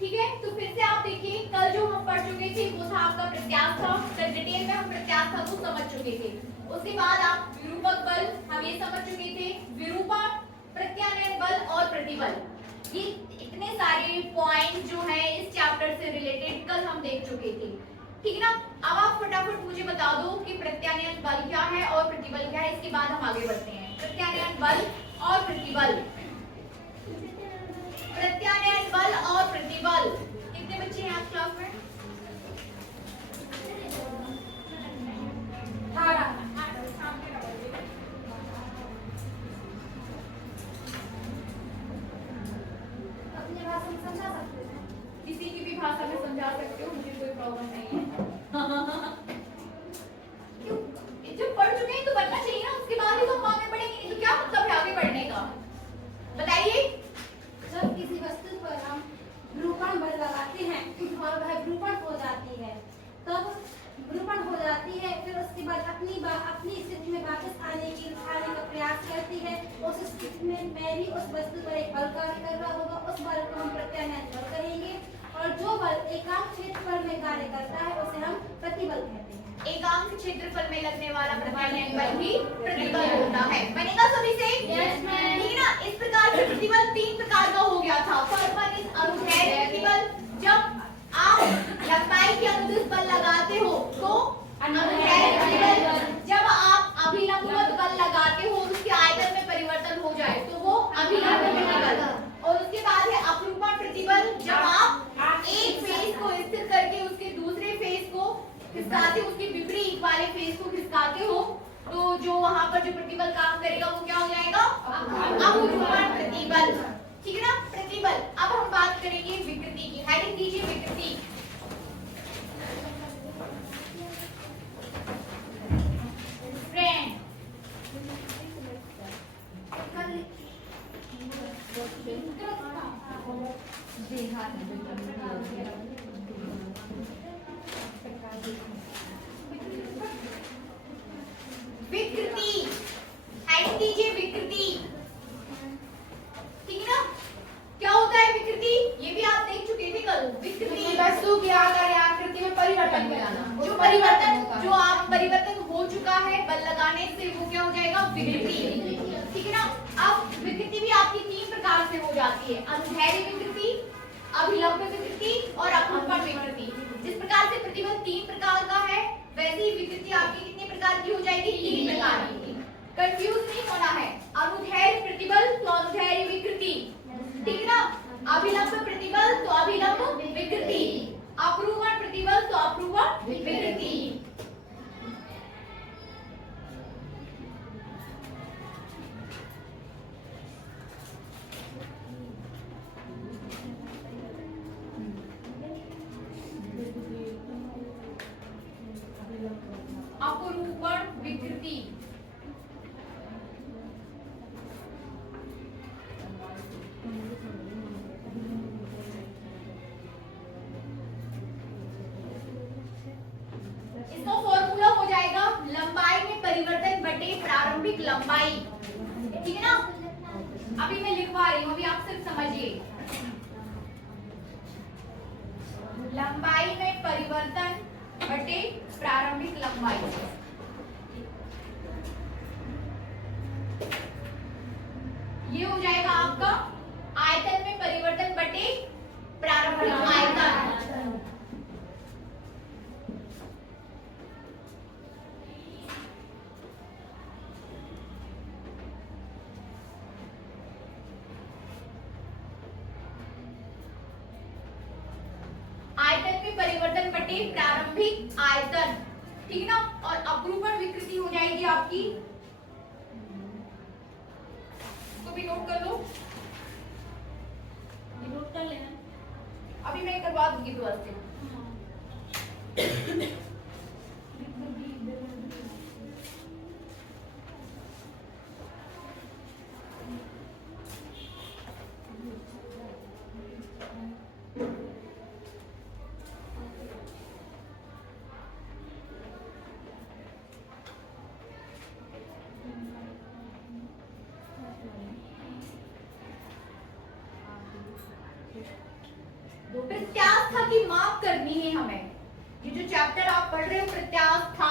ठीक है, तो फिर से आप देखिए कल जो हम पढ़ चुके थे वो था आपका प्रत्यास्थ। डिटेल में हम प्रत्यास्थ को समझ चुके थे। उसके बाद आप विरूपक बल हम ये समझ चुके थे, विरूपण, प्रत्यानयन बल और प्रतिबल। ये इतने सारे पॉइंट जो है इस चैप्टर से रिलेटेड कल हम देख चुके थे। ठीक है ना। अब आप फटाफट मुझे बता दो कि प्रत्यानयन बल क्या है और प्रतिबल क्या है, इसके बाद हम आगे बढ़ते हैं। प्रत्यानयन बल और प्रतिबल, प्रत्यानयन बल और प्रतिबल। कितने बच्चे हैं आप क्लास में? 18। अपनी भाषा में समझा सकते हैं, किसी की भी भाषा में समझा सकते हो, मुझे कोई प्रॉब्लम नहीं है। क्यों? जब पढ़ चुके हैं तो बनना चाहिए ना, उसके बाद ही तो हम आगे बढ़ेंगे, नहीं तो क्या मतलब है आगे बढ़ने का? बताइए। जब किसी वस्तु पर हम विरूपण बल लगाते हैं और वह विरूपण हो जाती है, तब विरूपण हो जाती है, फिर उसके बाद अपनी स्थिति में वापस आने का प्रयास करती है। उस स्थिति में मैं भी उस वस्तु पर एक बल कार्य कर रहा होगा, उस बल को हम प्रत्यानयन बल कहेंगे। और जो बल एकांक क्षेत्रफल में कार्य करता है उसे हम प्रतिबल कहते हैं। एकांक क्षेत्रफल में लगने वाला प्रत्यानयन बल ही प्रतिबल होता है। बनेगा सभी से? Yes, ma'am. ठीक है ना। इस प्रकार से प्रतिबल 3 प्रकार का हो गया था। फर्स्ट वन इज अनुदैर्ध्य प्रतिबल, जब आप लंबाई के अनुदिश बल लगाते हो तो अनुदैर्ध्य प्रतिबल, जब आप अभिलंबवत बल लगाते हो उसके आयतन में परिवर्तन हो जाए तो वो अभिलंब प्रतिबल। और उसके बाद है अपरूपण प्रतिबल, जब आप एक फेस को स्थिर करके उसके दूसरे फेस को खिसकाते, उसके विपरीत वाले फेस को खिसकाते हो, तो जो वहां पर जो प्रतिबल काम करेगा वो क्या हो जाएगा? अपरूपण प्रतिबल। ठीक है ना। प्रतिबल। अब हम बात करेंगे विकृति की। हेडिंग दीजिए विकृति। फ्रेंड विकृति, हेडिंग दीजिए विकृति। ठीक है ना। क्या होता है विकृति? ये भी आप देख चुके थे कल। विकृति वस्तु के आकार या आकृति में परिवर्तन हो जाना। जो परिवर्तन, जो आप परिवर्तन हो चुका है बल लगाने से, वो क्या हो जाएगा? विकृति। ठीक है ना। अब विकृति भी आपकी 3 प्रकार से हो जाती है, अनुदैर्ध्य विकृति, अभिलंब विकृति और अपरूपण विकृति। जिस प्रकार से प्रतिबल 3 प्रकार का है, वैसे ही विकृति आपकी कितने प्रकार की हो जाएगी? 3 प्रकार की। कंफ्यूज नहीं होना है। अनुदैर्ध्य प्रतिबल तो अनुदैर्ध्य विकृति, ठीक है ना। अभिलंब प्रतिबल तो अभिलंब विकृति, अपरूपण प्रतिबल तो अपरूपण विकृति। अपरूपण विकृति, इसका फॉर्मूला हो जाएगा लंबाई में परिवर्तन बटे प्रारंभिक लंबाई। ठीक है ना। अभी मैं लिखवा रही हूँ, अभी आप सिर्फ समझिए। लंबाई में परिवर्तन बटे प्रारंभिक लंबाई। ये हो जाएगा आपका आयतन में परिवर्तन बटे प्रारंभिक आयतन। आयतन में परिवर्तन बटे प्रारंभिक आयतन। ठीक है ना। और अपरूपण विकृति हो जाएगी आपकी, तो भी नोट कर लो, नोट कर लेना। अभी मैं करवा दूंगी व्यवस्थित। प्रत्यास्था की माप करनी है हमें। ये जो चैप्टर आप पढ़ रहे हो प्रत्यास्था,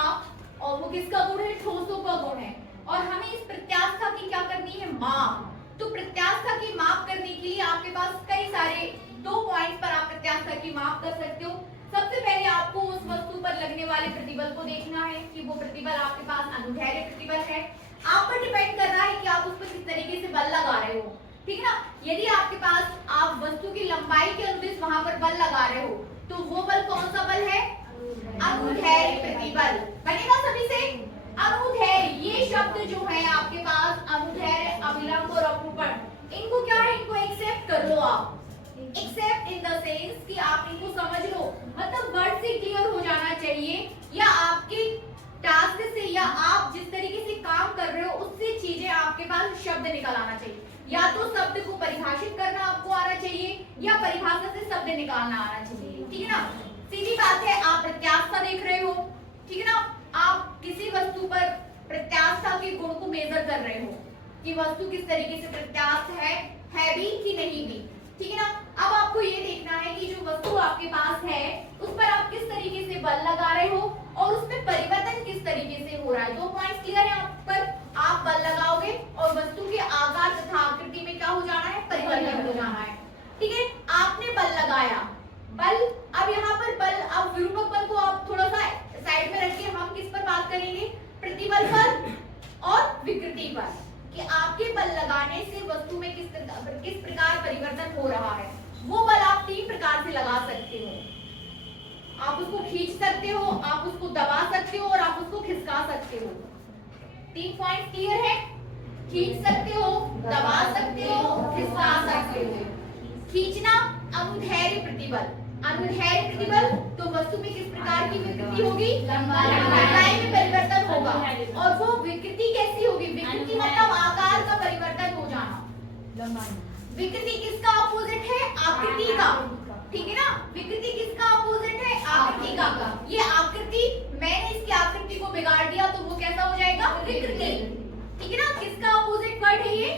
और वो किसका गुण है? ठोसों का गुण है। और हमें इस प्रत्यास्था की क्या करनी है? माप। तो प्रत्यास्था की माप करने के लिए आपके पास कई सारे 2 पॉइंट पर आप प्रत्यास्था की माप कर सकते हो। सबसे पहले आपको उस वस्तु पर लगने वाले प्रतिबल को देखना है कि वो प्रतिबल आपके पास अनुदैर्ध्य प्रतिबल है। आप पर डिपेंड कर रहा है कि आप उस पर किस तरीके से बल लगा रहे हो, ठीक है ना। यदि आपके पास आप वस्तु की लंबाई के अनुदिश वहां पर बल लगा रहे हो तो वो बल कौन सा बल है? अनुदैर्ध्य प्रतिबल। बनेगा सभी से? अनुदैर्ध्य, ये शब्द जो है आपके पास अनुदैर्ध्य, अभिलंब और अपरूपण, इनको क्या है? इनको एक्सेप्ट कर लो आप। एक्सेप्ट इन द सेंस कि आप इनको समझ लो, मतलब वर्ड से क्लियर हो जाना चाहिए, या आपके टास्क से या आप जिस तरीके से काम कर रहे हो उससे चीजें आपके पास शब्द निकल आना चाहिए। या तो शब्द को परिभाषित करना आपको आना चाहिए या परिभाषा से शब्द निकालना आना चाहिए, ठीक है ना। सीधी बात है, आप प्रत्यास्था देख रहे हो, ठीक है ना। आप किसी वस्तु पर प्रत्यास्था के गुण को मेजर कर रहे हो कि वस्तु किस तरीके से प्रत्यास्थ है भी कि नहीं भी, ठीक है ना। अब आपको ये देखना है कि जो वस्तु आपके पास है उस पर आप किस तरीके से बल लगा रहे हो और उसमें परिवर्तन किस तरीके से हो रहा है। 2 पॉइंट्स क्लियर है आप पर। आप बल लगाओगे और वस्तु के आकार तथा आकृति में क्या हो जाना है? परिवर्तन हो जाना है, ठीक है। आपने बल लगाया, बल, अब यहाँ पर बल, अब विरूपक बल को आप थोड़ा सा साइड में रखिए, हम किस पर बात करेंगे? प्रतिबल पर और विकृति पर, कि आपके बल लगाने से वस्तु में किस प्रकार परिवर्तन हो रहा है। वो बल आप 3 प्रकार से लगा सकते हो। आप उसको खींच सकते हो, आप उसको दबा सकते हो और आप उसको खिसका सकते हो। 3 पॉइंट क्लियर है? खींच सकते हो, दबा सकते हो, खिसका सकते हो। खींचना अनुदैर्ध्य प्रतिबल, अनुदैर्ध्य प्रतिबल तो वस्तु में किस प्रकार की विकृति होगी? लंबाई में परिवर्तन होगा। और वो विकृति कैसी होगी? विकृति मतलब आकार का परिवर्तन हो जाना। विकृति किसका अपोजिट है? आकृति का, ठीक है ना। विकृति किसका अपोजिट है? आकृति का। ये आकृति, मैंने इसकी आकृति को बिगाड़ दिया तो वो कैसा हो जाएगा? विकृति, ठीक है ना। किसका अपोजिट वर्ड है ये?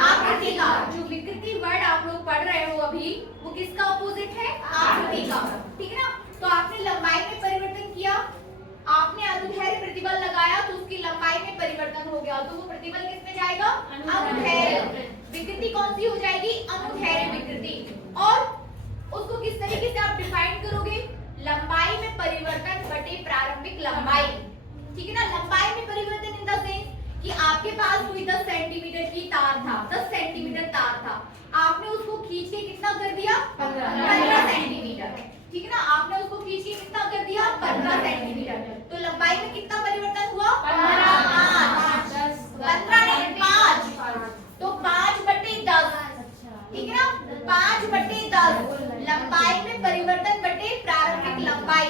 आकृति का। जो विकृति वर्ड आप लोग पढ़ रहे हो अभी, वो किसका अपोजिट है? आकृति का, ठीक है ना। तो आपने लंबाई में परिवर्तन किया, आपने अनुदैर्ध्य प्रतिबल लगाया तो उसकी लंबाई में परिवर्तन हो गया, तो वो प्रतिबल किस में जाएगा? अनुदैर्ध्य। विकृति कौन सी हो जाएगी? अनुदैर्ध्य विकृति। और उसको किस तरीके से आप डिफाइन करोगे? लंबाई में परिवर्तन बटे प्रारंभिक लंबाई, ठीक है ना। लंबाई में परिवर्तन इन द सेंस कि आपके पास कोई 10 सेंटीमीटर की तार था, 10 सेंटीमीटर तार था, आपने उसको खींच के कितना कर दिया? 15 सेंटीमीटर, ठीक है ना। आपने उसको खींच के कितना कर दिया? 15 सेंटीमीटर। तो लंबाई में कितना परिवर्तन हुआ? 15 नहीं 5, तो 5/10, ठीक है ना। 5/10 लंबाई में परिवर्तन बटे प्रारंभिक लंबाई,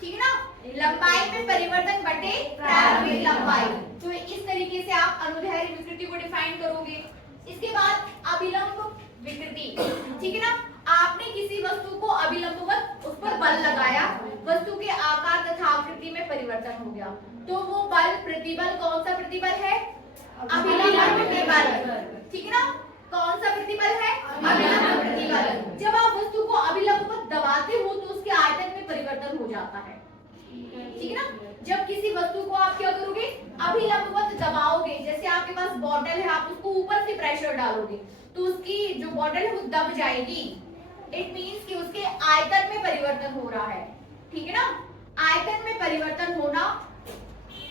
ठीक है ना। लंबाई में परिवर्तन बटे प्रारंभिक लंबाई। तो इस तरीके से आप अनुदैर्ध्य विकृति को डिफाइन करोगे। इसके बाद अभिलंब विकृति, ठीक है ना। आपने किसी वस्तु को अभिलंबवत उस पर बल लगाया, वस्तु के आकार तथा आकृति में परिवर्तन हो गया, तो वो बल प्रतिबल कौन सा प्रतिबल है? अभिलंब प्रतिबल, ठीक है ना। कौन सा प्रतिबल है? अभिलंब प्रतिबल। जब आप वस्तु को अभिलंबवत दबाते हो तो उसके आयतन में परिवर्तन हो जाता है, ठीक है ना। जब किसी वस्तु को आप क्या करोगे? अभिलंबवत दबाओगे, जैसे आपके पास बॉटल है, आप उसको ऊपर से प्रेशर डालोगे तो उसकी जो बॉटल है वो दब जाएगी। इट मींस कि उसके आयतन में परिवर्तन हो रहा है, ठीक है ना। आयतन में परिवर्तन होना,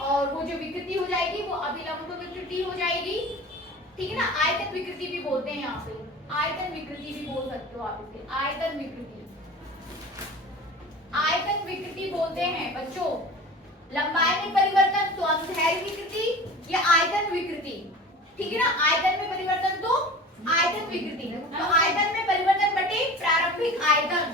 और वो जो विकृति हो जाएगी वो अभिलंब विकृति हो जाएगी, ठीक है ना। आयतन विकृति भी बोलते हैं, यहाँ पे आयतन विकृति भी बोल सकते हो आप इसे। आयतन विकृति, आयतन विकृति बोलते हैं बच्चों। लंबाई में परिवर्तन तो अनुदैर्ध्य विकृति या आयतन विकृति, ठीक है ना। आयतन में परिवर्तन तो आयतन विकृति, तो आयतन में परिवर्तन बटे प्रारंभिक आयतन।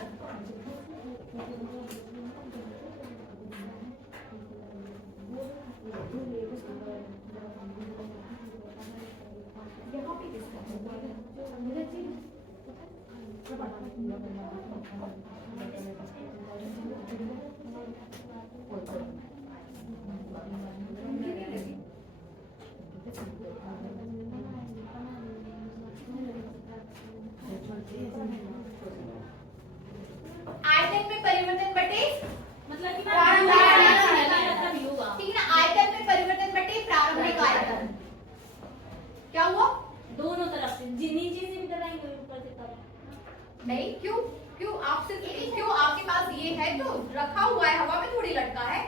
नहीं, क्यों क्यों आपसे क्यों? आपके पास ये है तो रखा हुआ है, हवा में थोड़ी लटका है,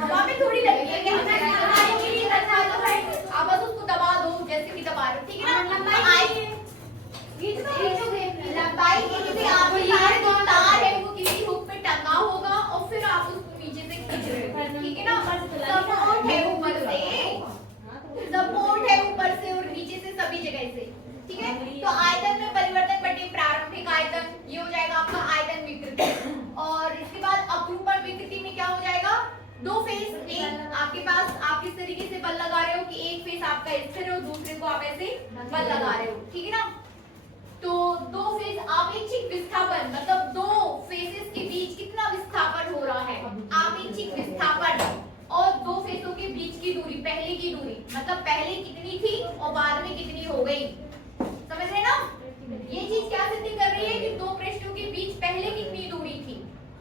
हवा में थोड़ी लटकी है, लगाने के लिए रखा तो है, आप बस उसको दबा दो जैसे कि दबा रहे हो, ठीक है ना? लंबाई की किसी आपके पास जो तार है वो किसी हुक पे टंगा होगा और फिर आप उसको नीचे से खींच रहे हो, ठीक है ना? सपोर्ट है ऊपर से, सपोर्ट है ऊपर से और नीचे से सभी जगह से, ठीक है? तो आयतन में परिवर्तन बटे प्रारंभिक आयतन, ये हो जाएगा आपका आयतन विकृति। और इसके बाद अपरूपण विकृति में क्या हो जाएगा? दो फेस, एक आपके पास आप किस तरीके से बल लगा रहे हो कि एक फेस आपका स्थिर है और दूसरे को आप ऐसे बल लगा रहे हो, ठीक है ना? तो दो फेस आपेक्षिक विस्थापन मतलब दो फेसेस के बीच कितना विस्थापन हो रहा है, आपेक्षिक विस्थापन, और दो फेसों के बीच की दूरी, पहले की दूरी मतलब पहले कितनी थी और बाद में कितनी हो गई, समझ रहे ना? ये चीज क्या सिद्ध कर रही है कि दो पृष्ठों के बीच पहले कितनी दूरी थी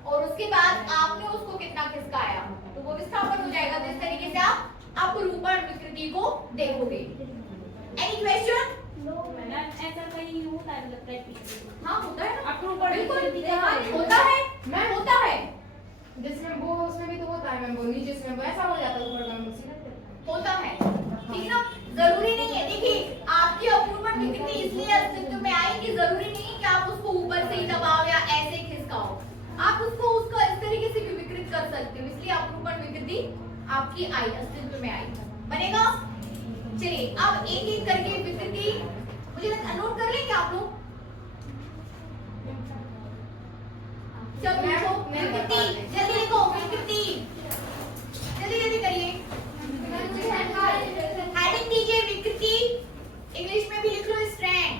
और उसके बाद आपने उसको कितना खिसकाया, तो वो विस्थापन हो जाएगा। तो इस तरीके से आप अपरूपण विकृति को देखोगे। Any question? ऐसा कहीं होता है मतलब प्रैक्टिस? हाँ होता है ना, अपरूपण बिल्कुल विकृति होता है, मैं होता है, जिसमें वो उसमें भी तो होता है मैम, वो नीचे से वो ऐसा हो जाता है ऊपर मैम होता है, ठीक है ना? जरूरी नहीं है, देखिए आपकी अपरूपण विकृति इसलिए अस्तित्व में आई कि जरूरी नहीं है कि आप उसको ऊपर से ही दबाओ या ऐसे खिसकाओ, आप उसको इस तरीके से भी विकृत कर सकते हो, इसलिए अपरूपण विकृति आपकी आई, अस्तित्व में आई, बनेगा। चलिए अब एक एक करके विकृति मुझे लगता है नोट कर लेंगे आप लोग। चलो लिखो विकृति, जल्दी लिखो विकृति, जल्दी जल्दी करिए, हेडिंग दीजिए विकृति, इंग्लिश में भी लिख लो स्ट्रैंड।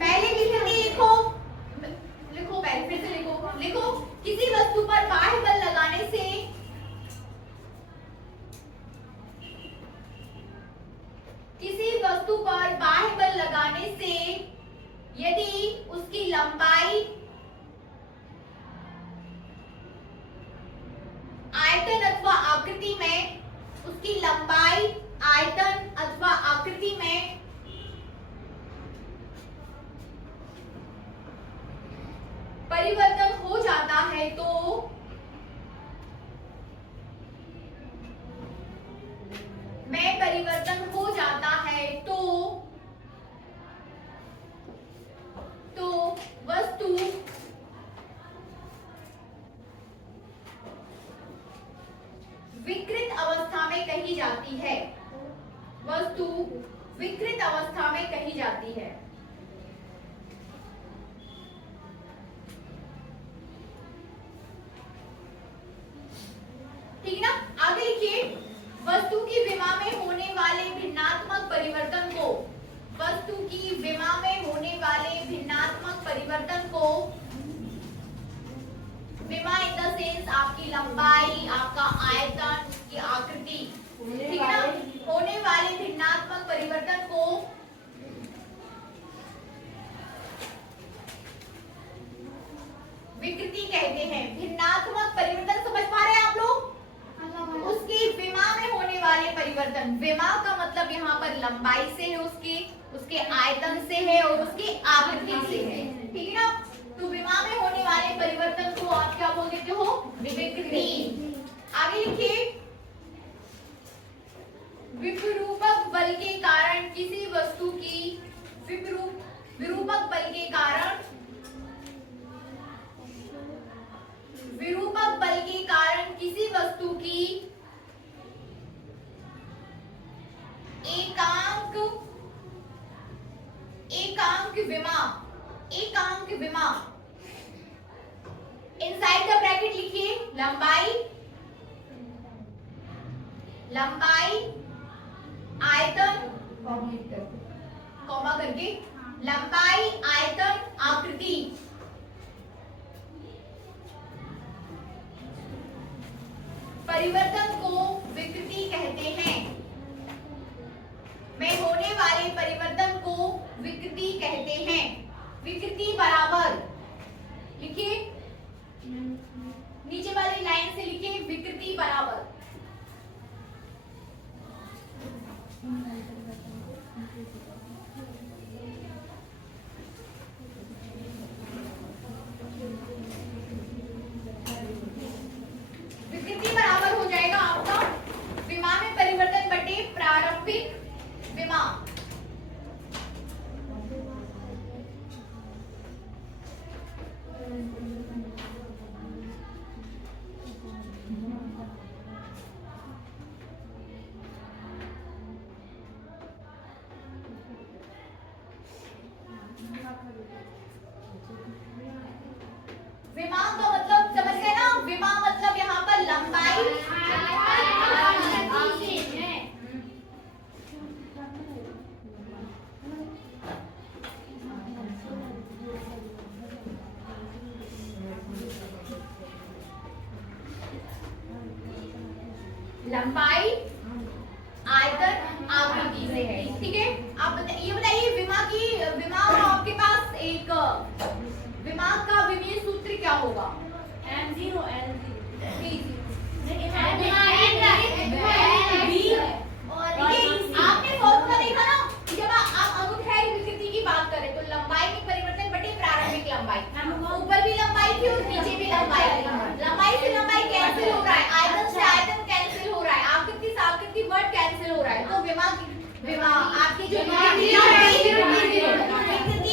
पहले विकृति लिखो, लिखो पहले, फिर से लिखो, लिखो किसी वस्तु पर बाह्य बल लगाने से यदि उसकी लंबाई आयतन अथवा आकृति में, उसकी लंबाई आयतन अथवा आकृति में परिवर्तन हो जाता है तो वस्तु विकृत अवस्था में कही जाती है, वस्तु विकृत अवस्था में कही जाती है। ठीक ना? आगे लिखिए, वस्तु की विमा में होने वाले भिन्नात्मक परिवर्तन को, वस्तु की विमा में होने वाले भिन्नात्मक परिवर्तन को, विमा इन द सेंस आपकी लंबाई, आपका आयतन, की आकृति, ठीक है ना, होने वाले भिन्नात्मक परिवर्तन को विकृति कहते हैं। भिन्नात्मक परिवर्तन समझ पा रहे हैं आप लोग? उसकी विमा में होने वाले परिवर्तन, विमा का मतलब यहाँ पर लंबाई से है, उसके आयतन से है और उसकी आकृति से है, ठीक है ना। तो विमा में होने वाले परिवर्तन को आप क्या बोल देते हो? विकृति। आगे लिखिए, विरूपक बल के कारण किसी वस्तु की विरूपक बल के कारण किसी वस्तु की एकांक विमा इनसाइड द ब्रैकेट लिखिए, लंबाई आयतन कॉमा करके, लंबाई आयतन आकृति, परिवर्तन को विकृति कहते हैं। में होने वाले परिवर्तन को विकृति कहते हैं। विमा का मतलब समझ गए ना, विमा मतलब यहाँ पर लंबाई। लंबाई आयतन आकृति से है, ठीक है। आप ये बताइए विमा आपके पास एक विमा का विमीय सूत्र क्या होगा? M0 आपने फॉर्मूला देखा ना, जब आप अनुदैर्घ्य विकृति की बात करें तो लंबाई में परिवर्तन बटे प्रारंभिक लंबाई, ऊपर भी लंबाई थी और नीचे भी लंबाई थी। लंबाई से लंबाई कैंसिल हो रहा है, आयतन से आयतन कैंसिल हो रहा है, आकृति से आकृति वर्ड कैंसिल हो रहा है। तो विमा आपकी जो विकृति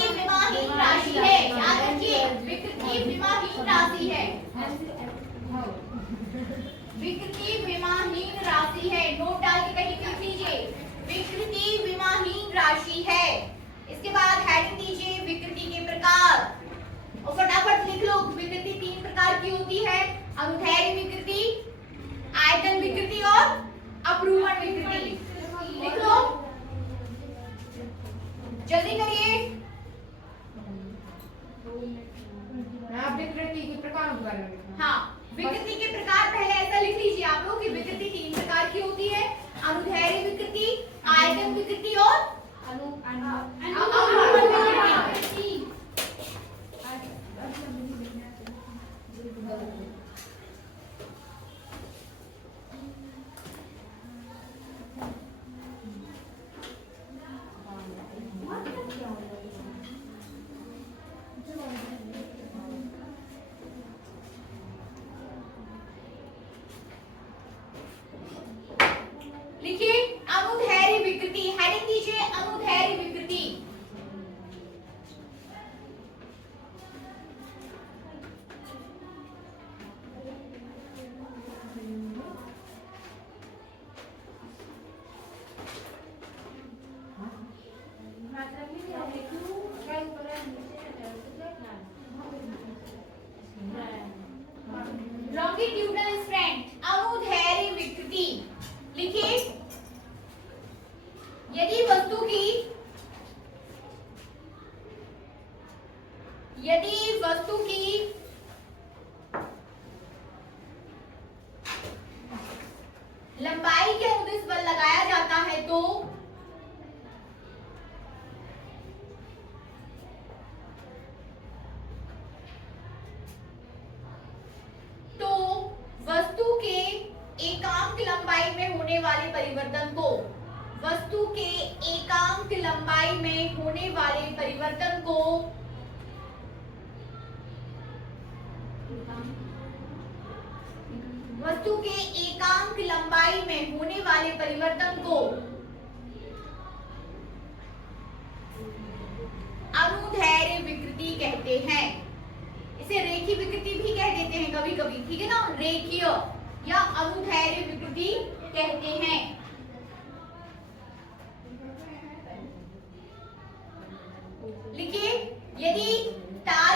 विमाहीन राशि है, याद रखिए विकृति विमाहीन राशि है, विकृति विमाहीन राशि है। नोट डाल के कहीं लिख लीजिए, विकृति विमाहीन राशि है। इसके बाद हेडिंग दीजिए विकृति के प्रकार, और फटाफट लिख लो विकृति 3 प्रकार की होती है, अनुदैर्घ्य विकृति, आयतन विकृति और अपरूपण विकृति। लिख लो, जल्दी करिए। विकृति के प्रकार के बारे में। हाँ, विकृति के प्रकार पहले ऐसा लिख लीजिए आप लोग कि विकृति 3 प्रकार की होती है, अनुदैर्घ्य विकृति, आयतन विकृति और अपरूपण विकृति। लिखिए अनुदैर्घ्य विकृति, हेडिंग दीजिए अनुदैर्घ्य विकृति। लॉन्गिट्यूडनल स्ट्रैंड अनुदैर्घ्य विकृति। लिखिए यदि वस्तु की लंबाई के अनुदिश बल लगाया जाता है तो वस्तु के एकांक लंबाई में होने वाले परिवर्तन को, वस्तु के एकांक लंबाई में होने वाले परिवर्तन को वस्तु के एकांक लंबाई में होने वाले परिवर्तन को अनुदैर्घ्य विकृति कहते हैं। इसे रेखीय विकृति भी कह देते हैं कभी कभी, ठीक है ना, रेखीय या अनुदैर्घ्य विकृति कहते हैं। लिखिए यदि तार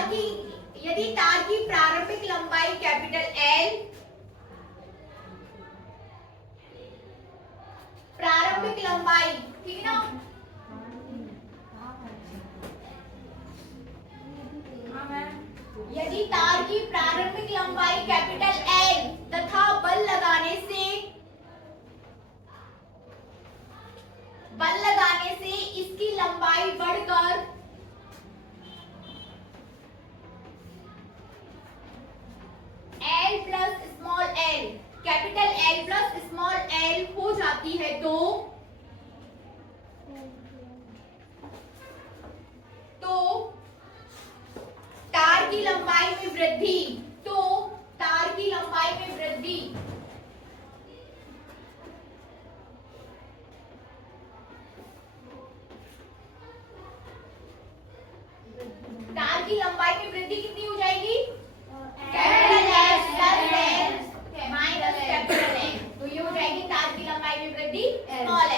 की प्रारंभिक लंबाई कैपिटल L, प्रारंभिक लंबाई, ठीक है ना, यदि तार की प्रारंभिक लंबाई कैपिटल L तथा बल लगाने से इसकी लंबाई बढ़कर L plus small l, capital L plus small l हो जाती है तो तार की लंबाई में वृद्धि, तार की लंबाई में वृद्धि तार की लंबाई में वृद्धि कितनी हो जाएगी? Capital S plus L minus capital L, तो ये हो जाएगी तार की लंबाई में वृद्धि स्मॉल l,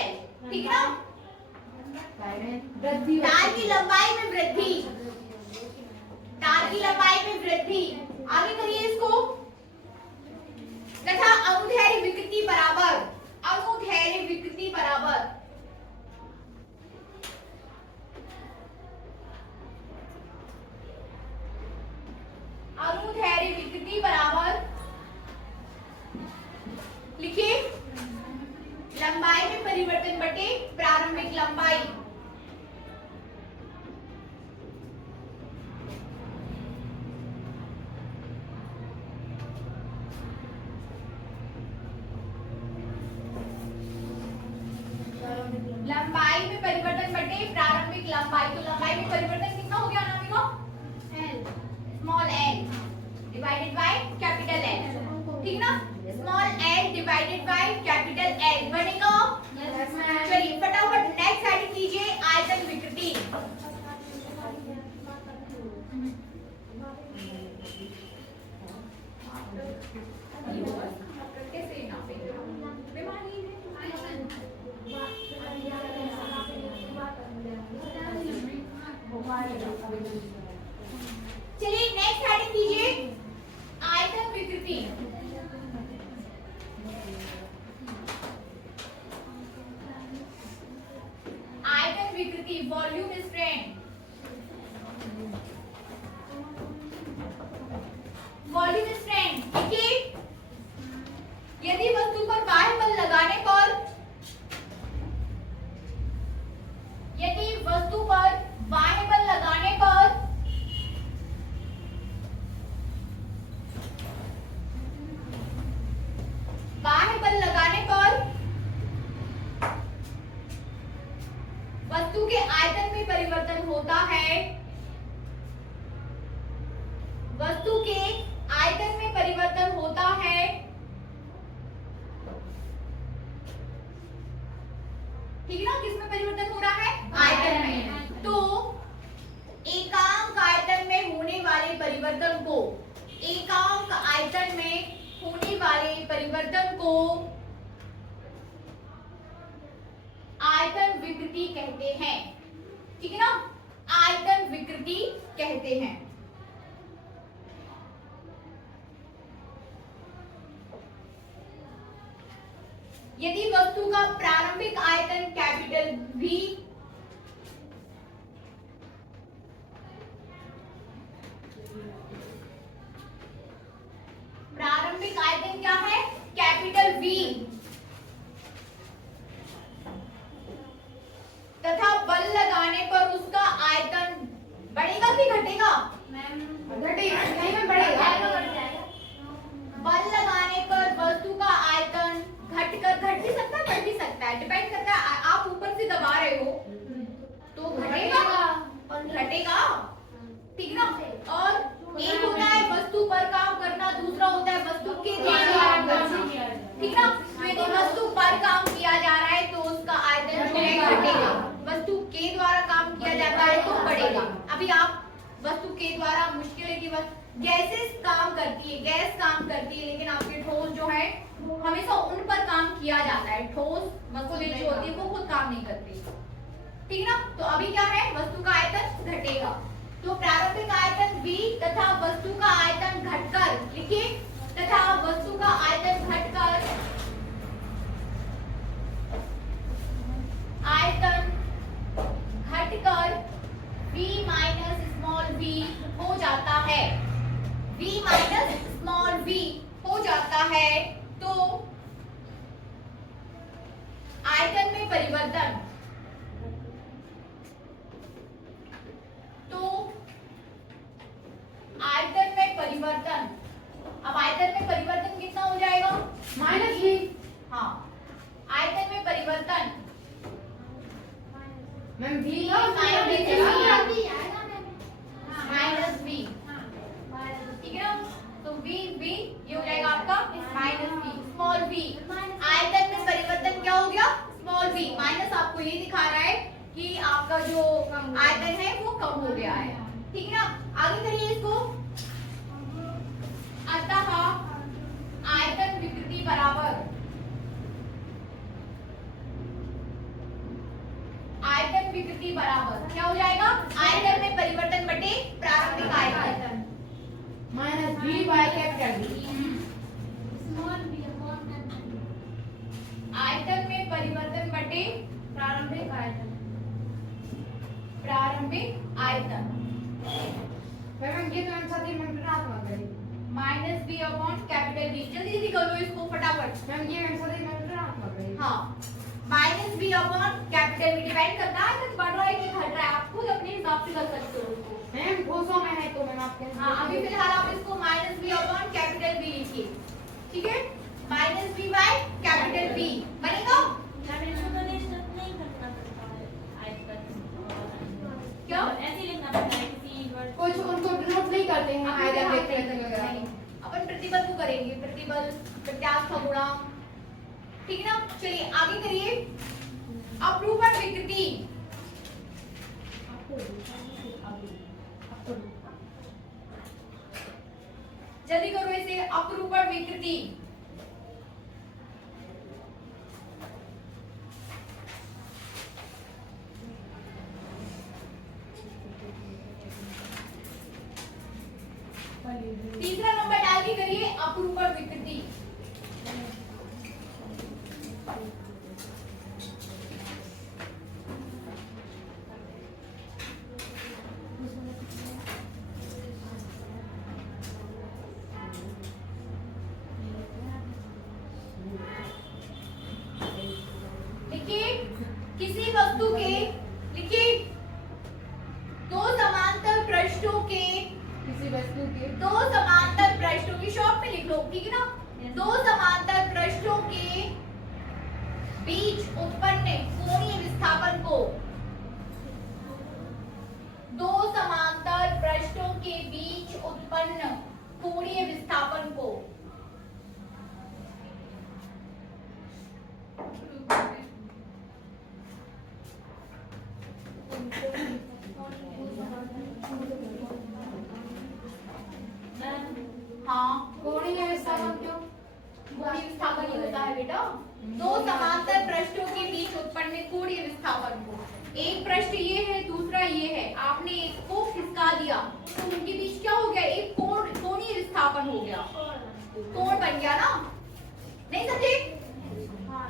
ठीक है ना। तार की लंबाई में वृद्धि, तार की लंबाई में वृद्धि आगे करिए इसको। तथा अनुदैर्घ्य विकृति बराबर, अनुदैर्घ्य विकृति बराबर अनुदैर्घ्य विकृति बराबर लिखिए लंबाई में परिवर्तन बटे प्रारंभिक लंबाई। लंबाई में परिवर्तन बटे प्रारंभिक लंबाई। तो लंबाई में परिवर्तन कितना हो गया Anamika? L small L divided by capital L, ठीक ना? Small L divided by capital L बनेगा। Yes, ma'am. चलिए फटाफट नेक्स्ट हेडिंग कीजिए आयतन विकृति। कैसे नापेंगे? बेमानी है। चलिए नेक्स्ट हेडिंग कीजिए आयतन विकृति। आयतन विकृति वॉल्यूम स्ट्रेन। वॉल्यूम स्ट्रेन देखिए यदि वस्तु पर बाह्य बल लगाने पर, यदि वस्तु पर बाह्य बल लगाने पर बाह्य बल लगाने पर वस्तु के आयतन में परिवर्तन होता है, वस्तु के आयतन में परिवर्तन होता है, ठीक ना? किसमें परिवर्तन हो रहा है? आयतन में। तो एकांक आयतन में होने वाले परिवर्तन को, एकांक आयतन में होने वाले परिवर्तन को आयतन विकृति कहते हैं, ठीक है ना? आयतन विकृति कहते हैं। यदि वस्तु का प्रारंभिक आयतन कैपिटल V, प्रारंभिक आयतन क्या है? कैपिटल V, तथा बल लगाने पर उसका आयतन बढ़ेगा कि घटेगा? घटेगा नहीं में बढ़ेगा। बल लगाने पर वस्तु का आयतन घट भी सकता है, बढ़ भी सकता है, डिपेंड करता है। आप ऊपर से दबा रहे हो तो घटेगा, घटेगा, ठीक ना? और एक होता है वस्तु पर काम करना, दूसरा होता है वस्तु के द्वारा काम करना, ठीक ना? तो यदि वस्तु पर काम किया जा रहा है तो उसका आयतन जो है घटेगा, वस्तु के द्वारा काम किया जाता है तो बढ़ेगा। अभी आप वस्तु के द्वारा मुश्किल है कि गैसेस काम करती है, गैस काम करती है, लेकिन आपके ठोस जो है हमेशा उन पर काम किया जाता है। ठोस वस्तु जो होती है वो खुद काम नहीं करती, ठीक ना? तो अभी क्या है? वस्तु का आयतन घटेगा। तो प्रारंभिक आयतन V तथा वस्तु का आयतन घटकर, लिखिए तथा वस्तु का आयतन घटकर V माइनस स्मॉल v हो जाता है, V माइनस स्मॉल v हो जाता है। तो आयतन में परिवर्तन, तो आयतन में परिवर्तन, अब आयतन में परिवर्तन कितना हो जाएगा? -v। हाँ, आयतन में परिवर्तन मैम v माइनस v, ठीक है ना? तो v ये हो जाएगा आपका -v, स्मॉल v। आयतन में परिवर्तन क्या हो गया? Small v। माइनस आपको ये दिखा रहा है कि आपका जो आयतन है वो कम हो गया है, ठीक है ना? आगे करिए इसको। अतः आयतन विकृति बराबर, आयतन विकृति बराबर क्या हो जाएगा? आयतन में परिवर्तन बटे प्रारंभिक आयतन। -v by capital D. Small B upon capital B. आयतन में परिवर्तन बटे प्रारंभिक आयतन। प्रारंभिक आयतन मैम ये तो आंसर दी मैम ऋणात्मक है। Minus B upon capital B. जल्दी जल्दी करो इसको फटाफट। मैम ये आंसर दी मैम ऋणात्मक है। हाँ, minus B upon capital B divide करना है तो बढ़ रहा है कि घट रहा है, आप खुद अपने हिसाब से कर सकते हो उसको। मैम 200 में है तो मैम आपके हाँ, अभी फिलहाल आप इसको minus B upon capital B लिखिए, ठीक है? Minus B by capital B बनेगा क्या? ऐसे लिखना पड़ता है किसी वर्ड कुछ उनको नोट नहीं करते हैं अभी आयतन फिलहाल देखते वगैरह। नहीं, अपन प्रतिबल को करेंगे, प्रतिबल प्रत्यास्थ का गुणांक, ठीक है ना? चलिए आगे करिए। अपरूपण विकृति। जल्दी करो इसे। अपरूपण विकृति तीसरा नंबर डाल के करिए अपरूपण विकृति। लिखिए किसी वस्तु के, लिखिए दो समांतर पृष्ठों के, किसी वस्तु के दो समांतर पृष्ठों की शॉर्ट में लिख लो, ठीक है ना? दो समांतर पृष्ठों के बीच उत्पन्न कोणीय विस्थापन को, दो समांतर पृष्ठों के बीच उत्पन्न कोणीय विस्थापन को हाँ, कोणीय विस्थापन क्यों? कोणीय विस्थापन ही होता है बेटा। दो समांतर पृष्ठों के बीच उत्पन्न कोणीय विस्थापन को, एक पृष्ठ ये है, दूसरा ये है, आपने एक को खिसका दिया तो उनके बीच क्या हो गया? एक कोणीय विस्थापन हो गया, कोण बन गया ना? नहीं समझे?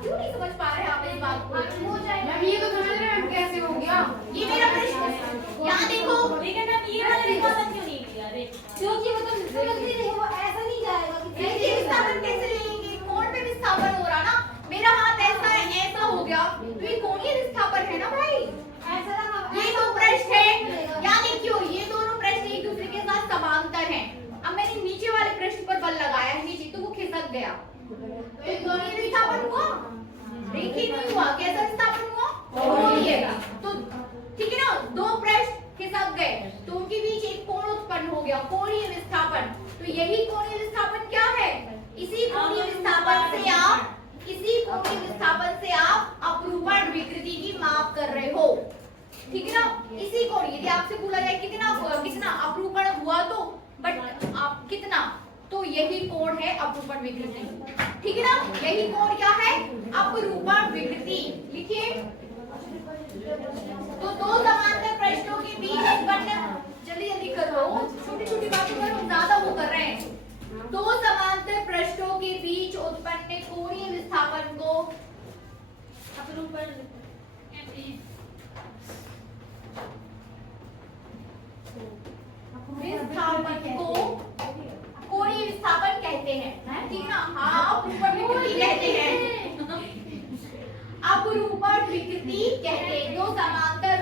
क्यों नहीं समझ पा रहे आप इस बात को? हो जाएगा। मैम ये तो समझ रहे हैं कैसे हो गया। ये मेरा प्रश्न है, यहाँ देखो। लेकिन अब ये वाला विस्थापन क्यों नहीं लिया रे? क्योंकि वो तो समझती नहीं, वो ऐसा नहीं जाएगा कि ऐसे विस्थापन कैसे लेंगे? कोण पे विस्थापन हो रहा ना, मेरा हाथ ऐसा है, ऐसा हो गया तो ये कोणीय विस्थापन है ना भाई। ऐसा लगा ये दो पृष्ठ है, यहाँ देखियो ये दोनों पृष्ठ एक दूसरे के साथ समांतर हैं। अब मैंने नीचे वाले पृष्ठ पर बल लगाया है नीचे, तो वो खिसक गया, तो ये कोणीय विस्थापन हुआ? रेखीय नहीं हुआ, कैसा विस्थापन हुआ? कोणीय। तो ठीक है ना, दो पृष्ठ खिसक गए तो उनके बीच एक कोण उत्पन्न हो गया, कोणीय विस्थापन। तो यही कोणीय विस्थापन क्या है? इसी कोणीय विस्थापन से आप, इसी कोणीय विस्थापन से आप अपरूपण विकृति की माप कर रहे हो, ठीक है ना? इसी कोण, यदि आपसे बोला जाए कितना कितना अपरूपण हुआ तो, बट आप कितना, तो यही कोण है अपरूपण विकृति, ठीक है ना? यही कोण क्या है? अपरूपण विकृति। लिखिए तो दो समांतर पृष्ठों के बीच उत्पन्न, जल्दी जल्दी करो, छोटी छोटी बातों पर हम ज्यादा वो कर रहे हैं। दो समांतर पृष्ठों के बीच उत्पन्न कोणीय विस्थापन को अपरूपण विस्थापन को कोणीय विस्थापन कहते हैं, ठीक है ना? हाँ, अपरूपण विकृति कहते हैं, अपरूपण विकृति कहते हैं। दो समांतर,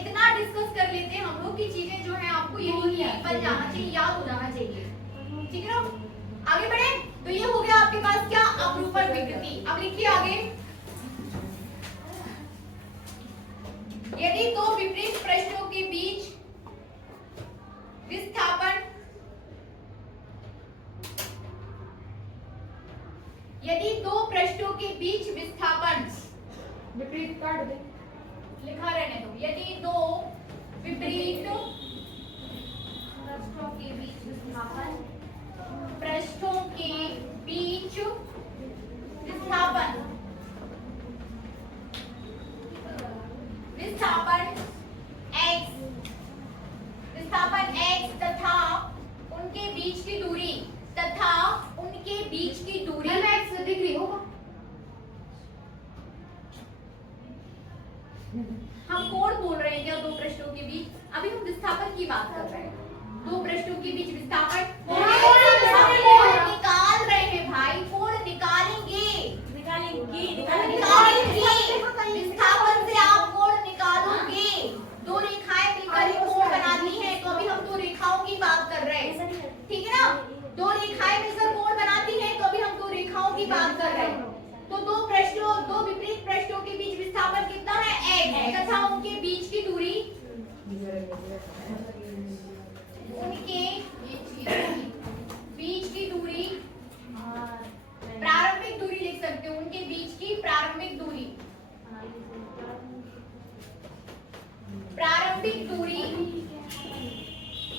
इतना डिस्कस कर लेते हैं हम लोग की चीजें जो है आपको यही बन जाना चाहिए, याद हो जाना चाहिए, ठीक है ना? आगे बढ़े तो ये हो गया आपके पास क्या? अपरूपण विकृति। अब लिखिए आगे, यदि दो विपरीत पृष्ठों के बीच विस्थापन, यदि दो पृष्ठों के बीच विस्थापन, विपरीत काट दे, लिखा रहने दो, यदि दो विपरीत पृष्ठों के बीच विस्थापन, पृष्ठों के बीच विस्थापन, विस्थापन x, विस्थापन x तथा उनके बीच की दूरी बात कर रहे हैं। दो पृष्ठों के बीच विस्थापन कोण निकाल रहे हैं भाई, कोण निकालेंगे, निकालेंगे विस्थापन से आप कोण निकालोगे। दो रेखाएं मिलकर ही कोण बनाती हैं, तो अभी हम दो रेखाओं की बात कर रहे हैं, ठीक है ना। दो रेखाएं मिलकर कोण बनाती हैं, तो अभी हम दो रेखाओं की बात कर रहे हैं। तो दो विपरीत पृष्ठों के बीच विस्थापन कितना है, x, तथा उनके बीच की दूरी, उनके बीच की दूरी, प्रारंभिक दूरी लिख सकते हो, उनके बीच की प्रारंभिक दूरी,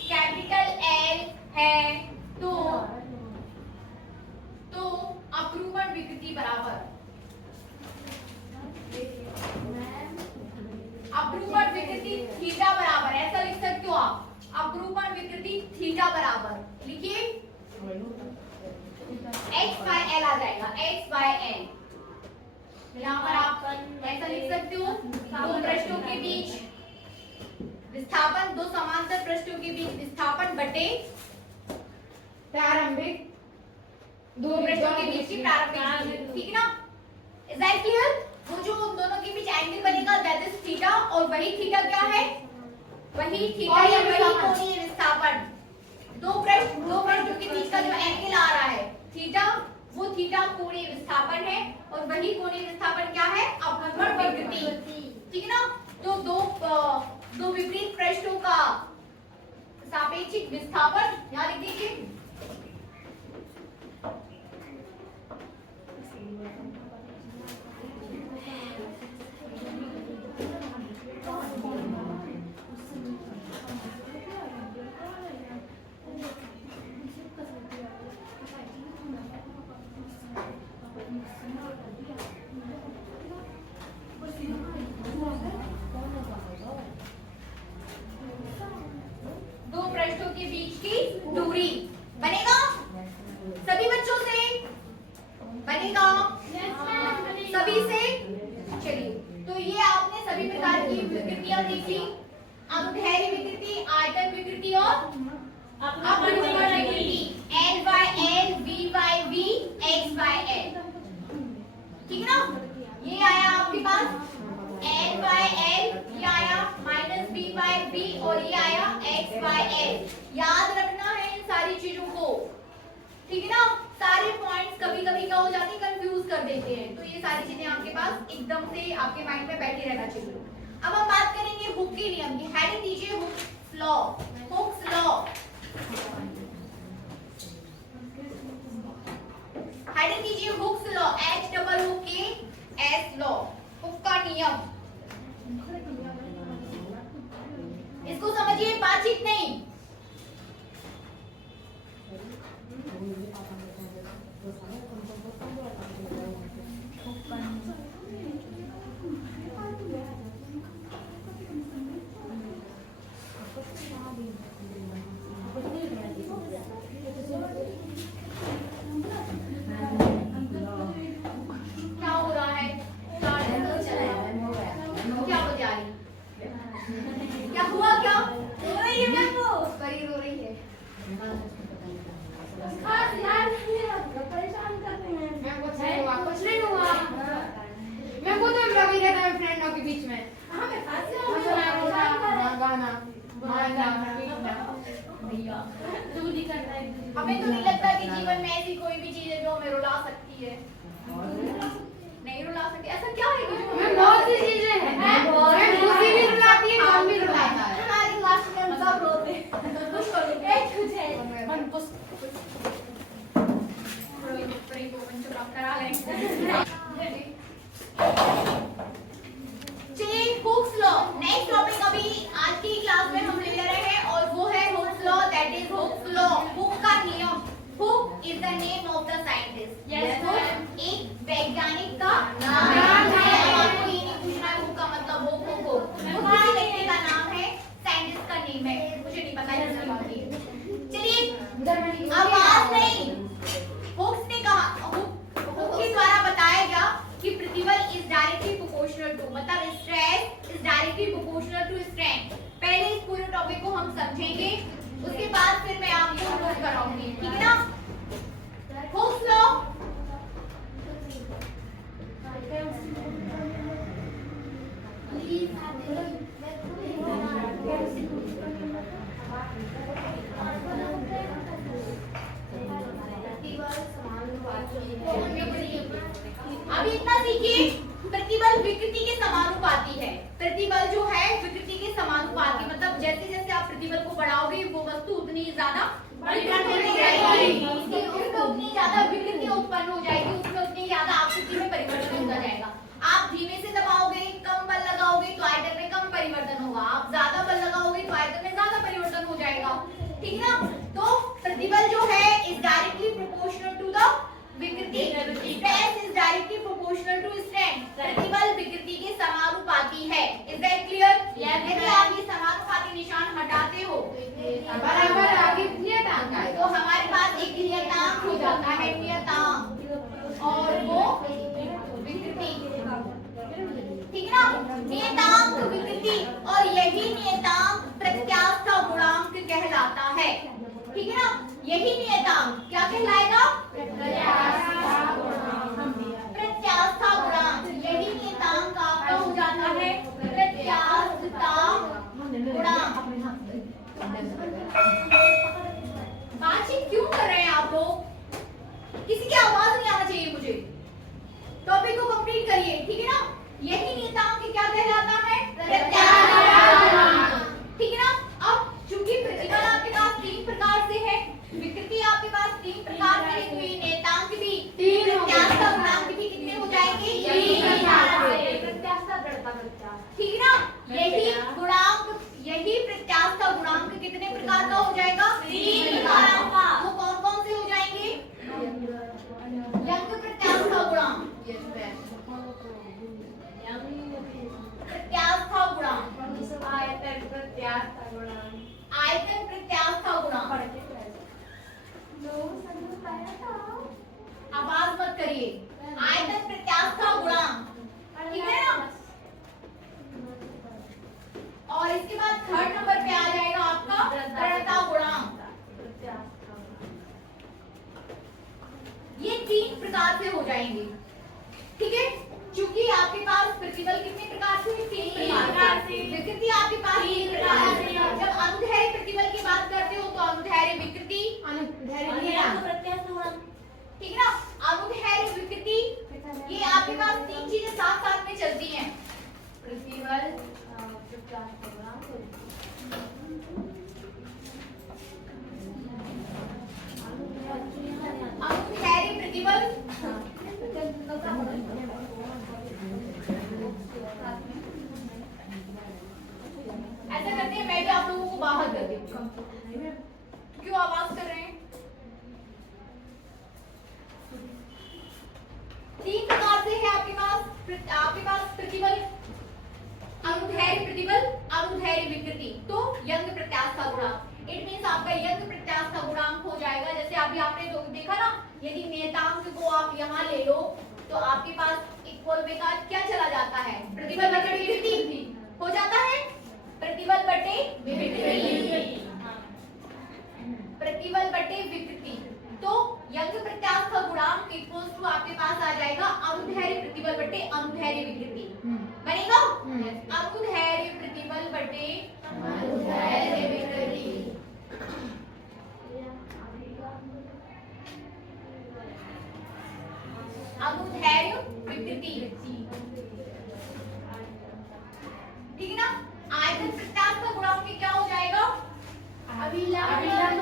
कैपिटल L है, तो अपरूपण विकृति बराबर, अपरूपण विकृति थीटा बराबर, ऐसा लिख सकते हो आप, अपरूपण विकृति थीटा बराबर, लिखिए x by l आ जाएगा, x by l। यहाँ पर आप ऐसा लिख सकते हो, दो पृष्ठों के बीच विस्थापन, दो समांतर पृष्ठों के बीच विस्थापन बटे प्रारंभिक दो पृष्ठों के बीच की प्रारंभिक दूरी, ठीक है ना। Is that clear? वो जो उन दोनों के बीच एंगल बनेगा दैट इज थीटा, और वही थीटा क्या है, वही थीटा या वही कोणीय विस्थापन। दो पृष्ठों के बीच का जो एंगल आ रहा है थीटा, वो थीटा कोणीय विस्थापन है, और वही कोणीय विस्थापन क्या है, अपरूपण विकृति, ठीक है ना। तो दो विपरीत पृष्ठों का सापेक्षिक विस्थापन यहाँ लिख दीजिए, दो पृष्ठों के बीच की दूरी बनेगा, सभी बच्चों से बनेगा, सभी से। चलिए, तो ये आपने सभी प्रकार की विकृतियां देखी, अनुदैर्घ्य विकृति, आयतन विकृति और अपरूपण विकृति, L by L, V by V, X by L, ठीक है ना। ये आया आपके पास L by L, ये आया माइनस B by V, और ये आया X by L। याद रखना है इन सारी चीजों को, ठीक है ना। सारे पॉइंट्स कभी कभी क्या हो जाते हैं, कंफ्यूज कर देते हैं, तो ये सारी चीजें आपके पास एकदम से आपके माइंड में बैठी रहना चाहिए। अब हम बात करेंगे हुक के नियम की, हेडिंग दीजिए Hooke's law, Hooke's law, heading दीजिए Hooke's law, HOOKS law, Hooke का नियम। इसको समझिए, बातचीत नहीं। क्या हो रहा है, क्या बजा रही, क्या हुआ, क्या रो रही है, मैम वो परी रो रही है। परेशान करते हैं। कुछ नहीं हुआ। मैं खुद में लगी रहता है फ्रेंडों के बीच में। हमें फांसी हो गई। गाना हमें तो नहीं लगता कि जीवन में ऐसी कोई भी चीज है जो हमें रुला सकती है, नहीं रुला सकती। ऐसा क्या है कि मैं बहुत सी चीजें हैं, मैं खुशी भी रुलाती है, मन भी रुलाता है। हमारी क्लास में हम सब रोते हैं। कुछ करो, एक तुझे मन कुछ प्री को मन चुप करा लेंगे। चलिए, हुक्स लॉ, नेक्स्ट टॉपिक अभी आज की क्लास में हम ले रहे हैं, और वो है Hooke's law, that is Hooke's law, Hooke का नियम। Hook is the name of the scientist. Yes, ma'am. एक वैज्ञानिक का नाम है। आपको ये नहीं पूछना है हुक का मतलब हुक हुक हुक। वो किसी व्यक्ति का नाम है, साइंटिस्ट का नेम है, मुझे नहीं पता इसकी बात है। चलिए, आवाज नहीं, हुक्स ने कहा, हुक के द्वारा बताया गया कि प्रतिबल इज डायरेक्टली प्रोपोर्शनल टू, मतलब stress is directly proportional to strength. पहले इस पूरे टॉपिक टॉपिक को हम समझेंगे, उसके बाद फिर मैं आपको नोट कराऊंगी, ठीक है ना? Hope so. अभी इतना सीखिए, प्रतिबल विकृति के समानुपाती है। प्रतिबल जो है विकृति के समानुपाती, मतलब जैसे जैसे आप प्रतिबल को बढ़ाओगे वो वस्तु उतनी ज्यादा विकृति उत्पन्न हो जाएगी, उसमें उतनी ज्यादा आकृति में परिवर्तन होता जाएगा। आप धीमे से दबाओगे, कम बल लगाओगे तो आयतन में कम परिवर्तन होगा, आप ज्यादा बल लगाओगे तो आयतन में ज्यादा परिवर्तन हो जाएगा, ठीक है ना? तो प्रतिबल जो है is directly proportional to the विकृति, stress is directly proportional to strength. प्रतिबल विकृति के समानुपाती है। Is that clear? यदि आप ये समानुपाती निशान हटाते हो बराबर आगे नियतांक आएगा। तो हमारे पास एक नियतांक हो जाता है, नियतांक, और वो विकृति, ठीक है ना? नियतांक विकृति, और यही नियतांक प्रत्यास्थ गुणांक कहलाता है, ठीक है ना? यही नियतांक क्या कहलाएगा? प्रत्यास्थ गुणांक। यही नियतांक आपका हो जाता है प्रत्यास्थता गुणांक। बातचीत क्यों कर रहे हैं आप लोग? किसी की आवाज नहीं आना चाहिए मुझे। टॉपिक को कंप्लीट करिए, ठीक है ना? यही नियतांक क्या कहलाता है? प्रत्यास्थ गुणांक, ठीक है ना? अब चूंकि प्रतिबल आपके पास तीन प्रकार से है, विकृति आपके पास तीन प्रकार से है, तो ये नियतांक भी प्रत्यास्थ गुणांक भी कितने हो जाएंगे? ठीक है ना? यही गुणांक, यही प्रत्यास्थ गुणांक कितने प्रकार का हो जाएगा? तीन प्रकार का। वो कौन कौन से हो जाएंगे? यंग प्रत्यास्थ गुणांक, प्रत्यास्थ गुणांक, आयतन प्रत्यास्थ गुणांक। आवाज मत करिए। आयतन प्रत्यास्थ गुणांक, ठीक है ना? और इसके बाद थर्ड नंबर पे आ जाएगा आपका दृढ़ता गुणांक। ये तीन प्रकार से हो जाएंगे, ठीक है? क्योंकि आपके पास प्रतिबल कितने प्रकार से? तीन प्रकार से। विकृति आपके पास तीन प्रकार से। जब अनुदैर्घ्य प्रतिबल की बात करते हो तो अनुदैर्घ्य विकृति, ठीक है ना? अनुदैर्घ्य विकृति, ये आपके पास तीन चीजें साथ साथ में चलती हैं। प्रतिबल, अनुदैर्घ्य प्रतिबल, ऐसा करते हैं, मैं भी आप लोगों को बाहर कर देती हूँ। क्यों आवाज कर रहे हैं? तीन प्रकार से है आपके पास प्रतिबल, अनुदैर्घ्य प्रतिबल, अनुदैर्घ्य विकृति, तो यंग प्रत्यास्थ गुणांक। इट मींस आपका यंग प्रत्यास्थ गुणांक हो जाएगा। जैसे अभी आपने जो देखा ना, यदि नियतांक को आप यहाँ ले लो तो आपके पास इक्वल में का क्या चला जाता है? प्रतिबल बटे विकृति हो जाता है। प्रतिबल बटे विकृति, प्रतिबल बटे विकृति, तो यंग प्रत्यास्थ गुणांक इक्वल्स टू आपके पास आ जाएगा अनुदैर्घ्य प्रतिबल बटे अनुदैर्घ्य विकृति, बनेगा? अनुदैर्घ्य प्रतिबल बटे अनुदैर्घ्य विकृति। अनुदैर्घ्य विकृति, ठीक है ना? आयतन प्रत्यास्थ गुणांक के क्या हो जाएगा? अभिलंब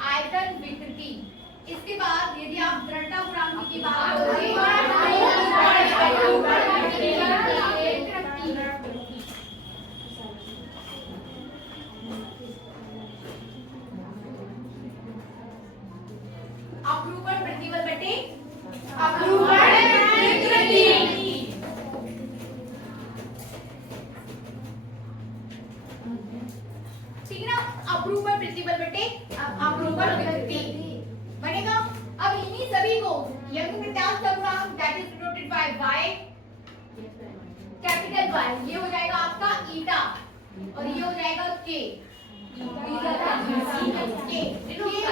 आयतन विकृति। इसके बाद यदि आप दृढ़ता गुणांक की बात करें, अपरूपण प्रतिबल बटे अपरूपण विकृति। अपरूपण प्रतिबल बटे अपरूपण विकृति बनेगा। अब इन्हीं सभी को यंग प्रत्यास्थ गुणांक that is denoted by y capital Y, ये हो जाएगा आपका ईटा और ये हो जाएगा k, के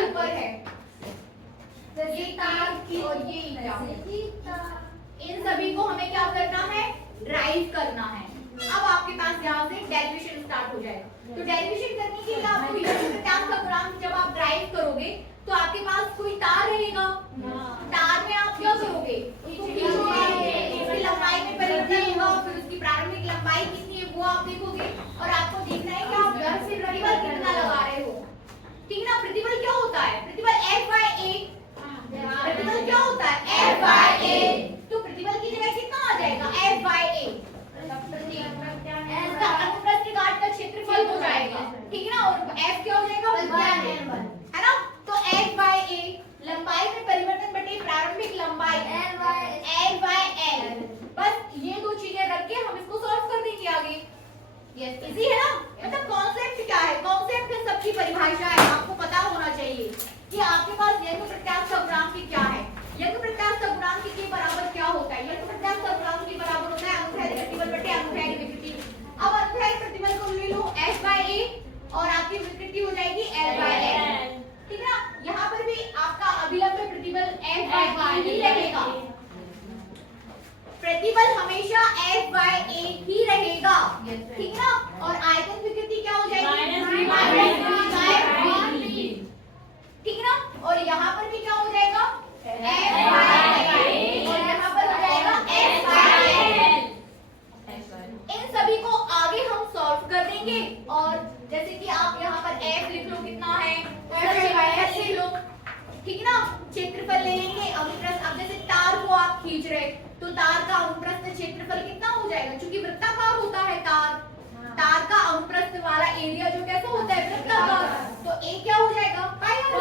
ऊपर है ये तार और ये ईटा। इन सभी को हमें क्या करना है, ड्राइव करना है। अब आपके पास यहाँ से डेरिवेशन स्टार्ट हो जाएगा। तो डेरिवेशन करने के लिए आपको यंग प्रत्यास्थ गुणांक जब आप ड्राइव करोगे तो आपके पास कोई तार रहेगा, तार में आप क्या करोगे, उसको खींचोगे, उसकी लंबाई में परिवर्तन होगा, फिर उसकी प्रारंभिक लंबाई कितनी है वो आप देखोगे और आपको देखना है कि आप घर से प्रतिबल कितना लगा रहे हो। ठीक ना, प्रतिबल क्या होता है, प्रतिबल F/A, प्रतिबल क्या होता है F/A, तो प्रतिबल की जगह कितना आ जाएगा F/A, इसका अनुप्रस्थ काट का क्षेत्रफल हो जाएगा। ठीक है ना, और F क्या हो जाएगा, है ना। तो F/A लंबाई में परिवर्तन बटे प्रारंभिक लंबाई L/L, बस ये दो चीजें रख के हम इसको सॉल्व कर देंगे आगे। यस, इजी है ना। मतलब कॉन्सेप्ट क्या है, कॉन्सेप्ट है सबकी परिभाषा है, आपको पता होना चाहिए कि आपके पास यंग प्रत्यास्थ गुणांक क्या है। यंग प्रत्यास्थ गुणांक के बराबर क्या होता है, यंग प्रत्यास्थ गुणांक के बराबर होता है अनुदैर्ध्य प्रतिबल बटे अनुदैर्ध्य विकृति। अब अनुदैर्ध्य प्रतिबल को ले लो F/A और आपकी विकृति हो जाएगी L/L। ठीक है ना, यहाँ पर भी आपका अभिलंब प्रतिबल F/A ही रहेगा, प्रतिबल हमेशा F/A ही रहेगा। ठीक है ना, और आयतन विकृति क्या हो जाएगी, -3/V। ठीक है ना, और यहाँ पर भी क्या हो जाएगा F/A और यहाँ पर हो जाएगा F/L। इन सभी को आगे हम सॉल्व कर देंगे। और जैसे कि आप यहाँ पर F लिख लो, कितना है F लिख लो। ठीक है ना, क्षेत्रफल ले लेंगे अनुप्रस्थ। अब जैसे तार को आप खींच रहे तो तार का अनुप्रस्थ क्षेत्रफल कितना हो जाएगा, क्योंकि वृत्ताकार होता है तार, तार का अनुप्रस्थ वाला एरिया जो कैसा होता है, वृत्ताकार, तो A क्या हो जाएगा πr²। तो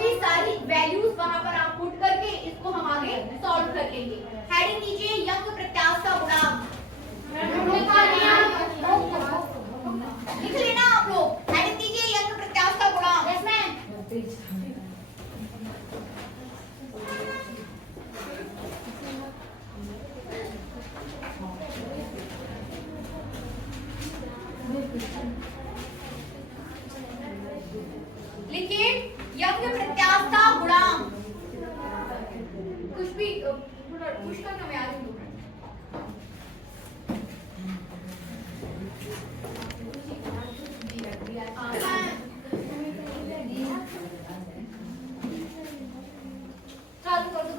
ये सारी वैल्यूज वहां पर आप पुट करके इसको हम आगे सॉल्व कर लेंगे। हेडिंग दीजिए यंग प्रत्यास्थ गुणांक, लिख लेना आप लोग। हेडिंग दीजिए यंग प्रत्यास्थ गुणांक। Yes ma'am. लिखिए यंग प्रत्यास्थ गुणांक। कुछ भी पुश करना, मैं आ रही हूँ। चालू कर दो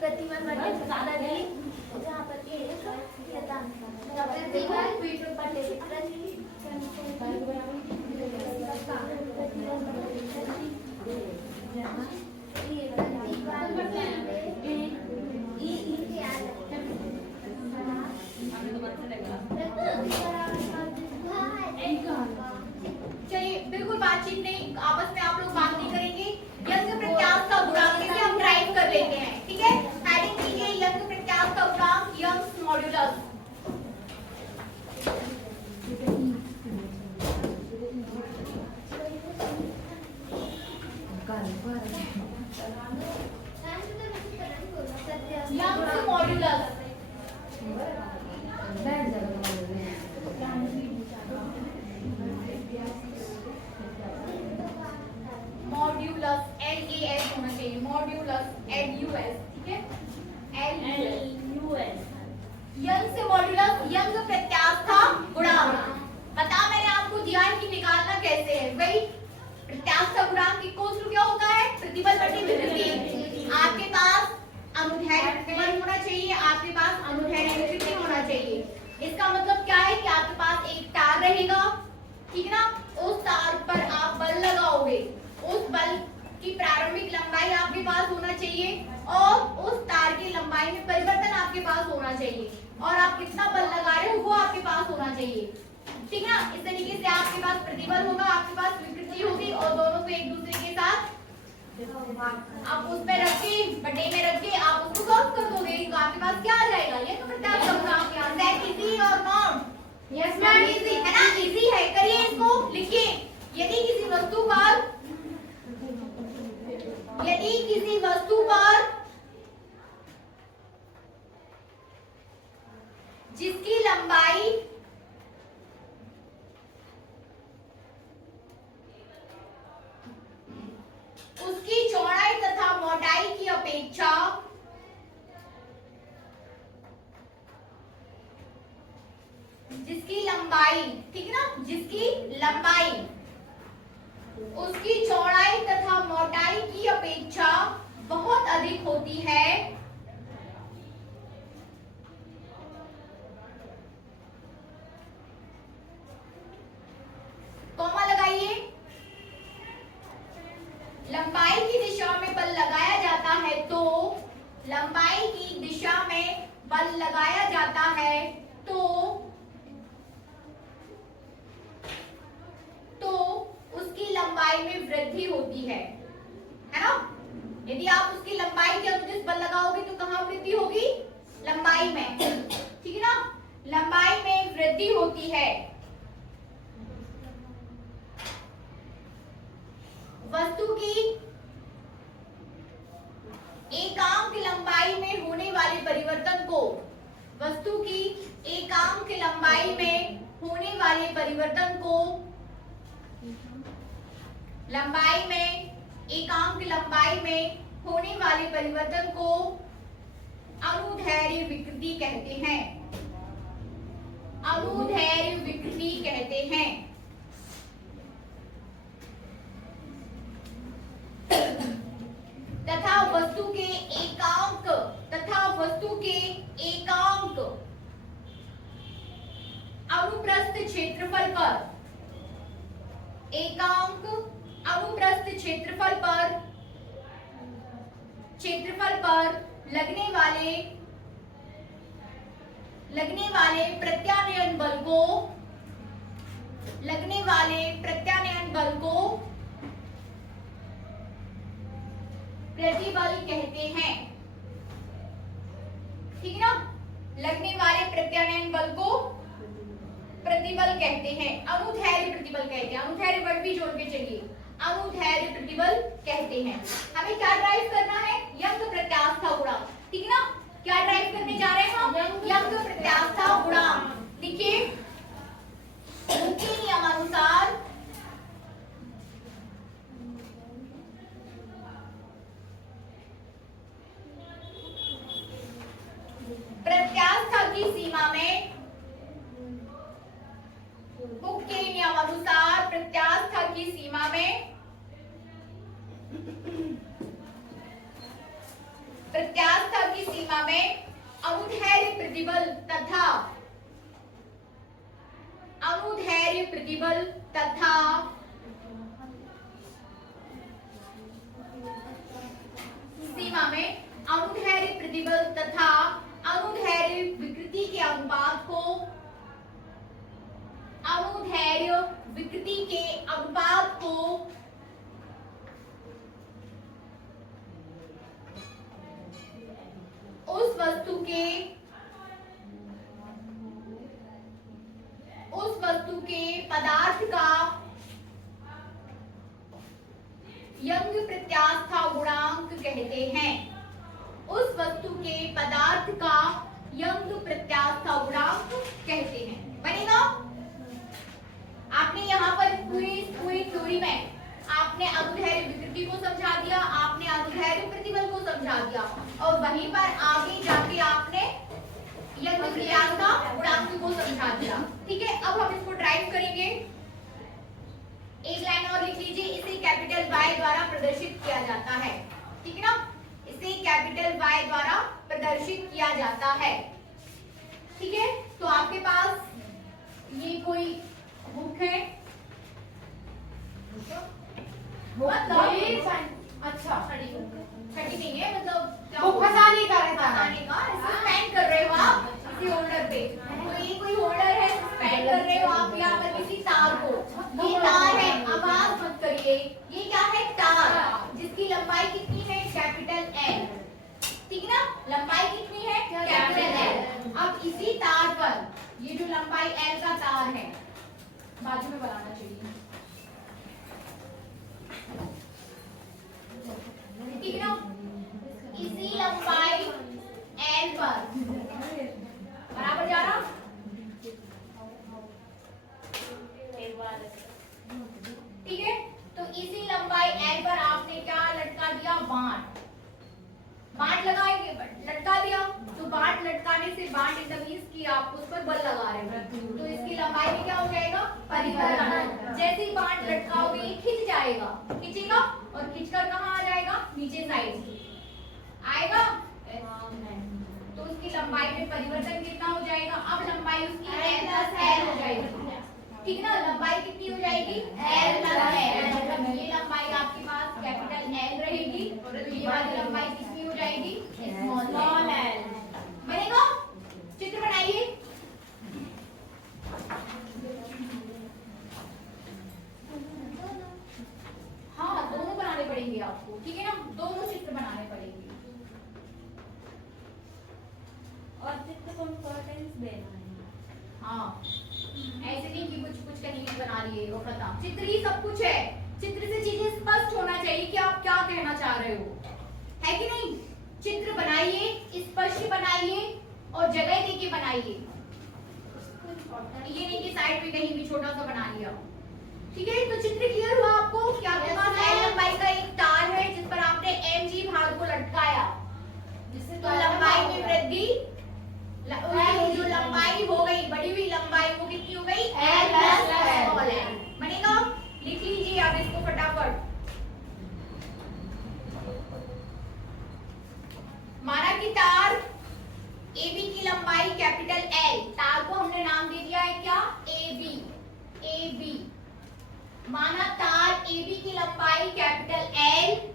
प्रतिबल बटे ज्यादा नहीं, जहाँ पर A प्रतिबल चलिए, बिल्कुल बातचीत नहीं, आपस में आप लोग बात नहीं करेंगे। यंग प्रत्यास्थ गुणांक से हम ड्राइव कर लेते हैं। ठीक है, हेडिंग कीजिए यंग प्रत्यास्थ गुणांक, young's modulus. Young's modulus modulus LAS होना चाहिए, मॉड्यूलस LUS। ठीक है, LUS यंग से मॉड्यूलस, यंग प्रत्यास्थ गुणांक। पता मैंने आपको दिया है कि निकालना कैसे है। वही प्रत्यास्थ गुणांक इक्वल टू क्या होता है, प्रतिबल बटे विकृति। आपके पास अनुदैर्ध्य प्रतिबल होना चाहिए, आपके पास अनुदैर्ध्य विकृति होना चाहिए। इसका मतलब क्या है कि आपके पास एक तार रहेगा, ठीक है ना, उस तार पर आप बल लगाओगे, उस बल की प्रारंभिक लंबाई आपके पास होना चाहिए और उस तार की लंबाई में परिवर्तन आपके पास होना चाहिए। और आप कितना बल लगा रहे हो वो आपके पास होना चाहिए। ठीक ना, इस तरीके से आपके पास प्रतिबल होगा, आपके पास विकृति होगी और दोनों को एक दूसरे के साथ आप उस पे रख के बटे में रख के आप उसको सॉल्व कर दोगे तो आपके पास क्या आ जाएगा? ये तो प्रत्यास्थ का गुणांक है। दैट इजी और नॉट? Yes ma'am. इजी है ना, इजी है। करिए इसको, लिखिए। यदि किसी वस्तु पर जिसकी लंबाई उसकी चौड़ाई तथा मोटाई की अपेक्षा जिसकी लंबाई, ठीक है ना, जिसकी लंबाई उसकी चौड़ाई तथा मोटाई की अपेक्षा बहुत अधिक होती है, कॉमा लगाइए। लंबाई की दिशा में बल लगाया जाता है तो लंबाई की दिशा में बल लगाया जाता है तो उसकी लंबाई में वृद्धि होती है ना। यदि आप उसकी लंबाई के अनुदिश बल लगाओगे तो कहां वृद्धि होगी? लंबाई में, ठीक है ना, लंबाई में वृद्धि होती है। वस्तु की एकांक लंबाई में होने वाले परिवर्तन को, वस्तु की एकांक लंबाई में होने वाले परिवर्तन को, लंबाई में, एकांक लंबाई में होने वाले परिवर्तन को अनुदैर्घ्य विकृति कहते हैं। अनुदैर्घ्य विकृति कहते हैं। तथा वस्तु के एकांक अनुप्रस्थ क्षेत्रफल पर, एकांक अनुप्रस्थ क्षेत्रफल पर लगने वाले प्रत्यानयन बल को प्रतिबल कहते हैं। ठीक है ना, लगने वाले प्रत्यानयन बल को प्रतिबल कहते हैं, अनुदैर्घ्य प्रतिबल कहते हैं। अनुदैर्घ्य वर्ड भी जोड़ के चलिए, अनुदैर्घ्य प्रतिबल कहते हैं। हमें क्या ड्राइव करना है? यंग प्रत्यास्थ गुणांक। ठीक है ना, क्या ड्राइव करने जा रहे हैं हम? यंग प्रत्यास्थ गुणांक। लिखिए, उनके नियमानुसार प्रत्यास्थ की सीमा में, हुक के नियमानुसार प्रत्यास्थ की सीमा में अनुदैर्घ्य प्रतिबल तथा सीमा में अनुदैर्घ्य प्रतिबल तथा अनुदैर्घ्य विकृति के अनुपात को, अनुदैर्घ्य विकृति के अनुपात को उस वस्तु के पदार्थ का यंग प्रत्यास्थ गुणांक कहते हैं। उस वस्तु के पदार्थ का यंग प्रत्यास्थ गुणांक कहते हैं। बनेगा? आपने यहाँ पर पूरी थ्योरी में आपने अनुदैर्घ्य विकृति को समझा दिया, आपने अनुदैर्घ्य प्रतिबल को समझा दिया और वहीं पर आगे जाके आपने यंग प्रत्यास्थ गुणांक को समझा दिया। ठीक है, अब हम इसको ड्राइव करेंगे। एक लाइन और लिख लीजिए, इसे कैपिटल Y द्वारा प्रदर्शित किया जाता है। ठीक है ना, इसे कैपिटल Y द्वारा प्रदर्शित किया जाता है। ठीक है, तो आपके पास ये कोई बुक है, अच्छा छठी नहीं है, मतलब वो फंसाने का रहता है। फंसाने का, इसको स्पेंड कर रहे हो आप किसी होल्डर पे, तो ये कोई होल्डर है, सस्पेंड कर रहे हो आप यहाँ पर किसी तार को, ये तार है, आवाज मत करिए, ये क्या है तार, जिसकी लंबाई कितनी है कैपिटल एल, ठीक ना, लंबाई कितनी है कैपिटल एल। अब इसी तार पर ये जो लंबाई एल का तार है, बाजू में बनाना चाहिए, ठीक ना, इसी लंबाई एल पर बराबर जा रहा, ठीक है, तो इसी लंबाई एल पर आपने क्या लटका दिया, बांट, बांट लगाएंगे, लटका दिया, तो बांट लटकाने से बांट इन द मींस कि आप उस पर बल लगा रहे हो, तो इसकी लंबाई में क्या हो जाएगा, परिवर्तन, जैसे ही बांट लटकाओगे ये खिंच जाएगा, खिंचेगा और खिंचकर कहाँ आ जाएगा, नीचे साइड आएगा, तो उसकी लंबाई में परिवर्तन कितना हो जाएगा, अब लंबाई उसकी एल प्लस एल हो जाएगी, ठीक ना, लंबाई कितनी हो जाएगी, एल प्लस एल, मतलब ये लंबाई आपके पास कैपिटल एल रहेगी, और ये वाली लंबाई कितनी हो जाएगी, स्मॉल एल, बनेगा, चित्र बनाइए, हाँ दोनों बनाने पड़ेंगे आपको, ठीक है ना, दोनों चित्र बनाने पड़ेंगे, और चित्र को इम्पोर्टेंस देना है। हाँ ऐसे नहीं कि कुछ कुछ कहीं भी बना लिए और खत्म, चित्र ही सब कुछ है, चित्र से चीजें स्पष्ट होना चाहिए कि आप क्या कहना चाह रहे हो, है कि नहीं, चित्र बनाइए, स्पष्ट बनाइए और जगह देके बनाइए, ये नहीं कि साइड में कहीं भी छोटा सा बना लिया, ठीक है, तो चित्र क्लियर हुआ आपको कि आपके पास एल लंबाई का एक तार है जिस पर आपने mg भाग को लटकाया, जिससे तो लंबाई में वृद्धि, जो लंबाई हो गई, बढ़ी हुई लंबाई वो कितनी हो गई, एल प्लस एल, बनेगा, लिख लीजिए आप इसको फटाफट, माना कि तार AB की लंबाई कैपिटल L, तार को हमने नाम दे दिया है क्या, AB, AB, माना तार AB की लंबाई कैपिटल L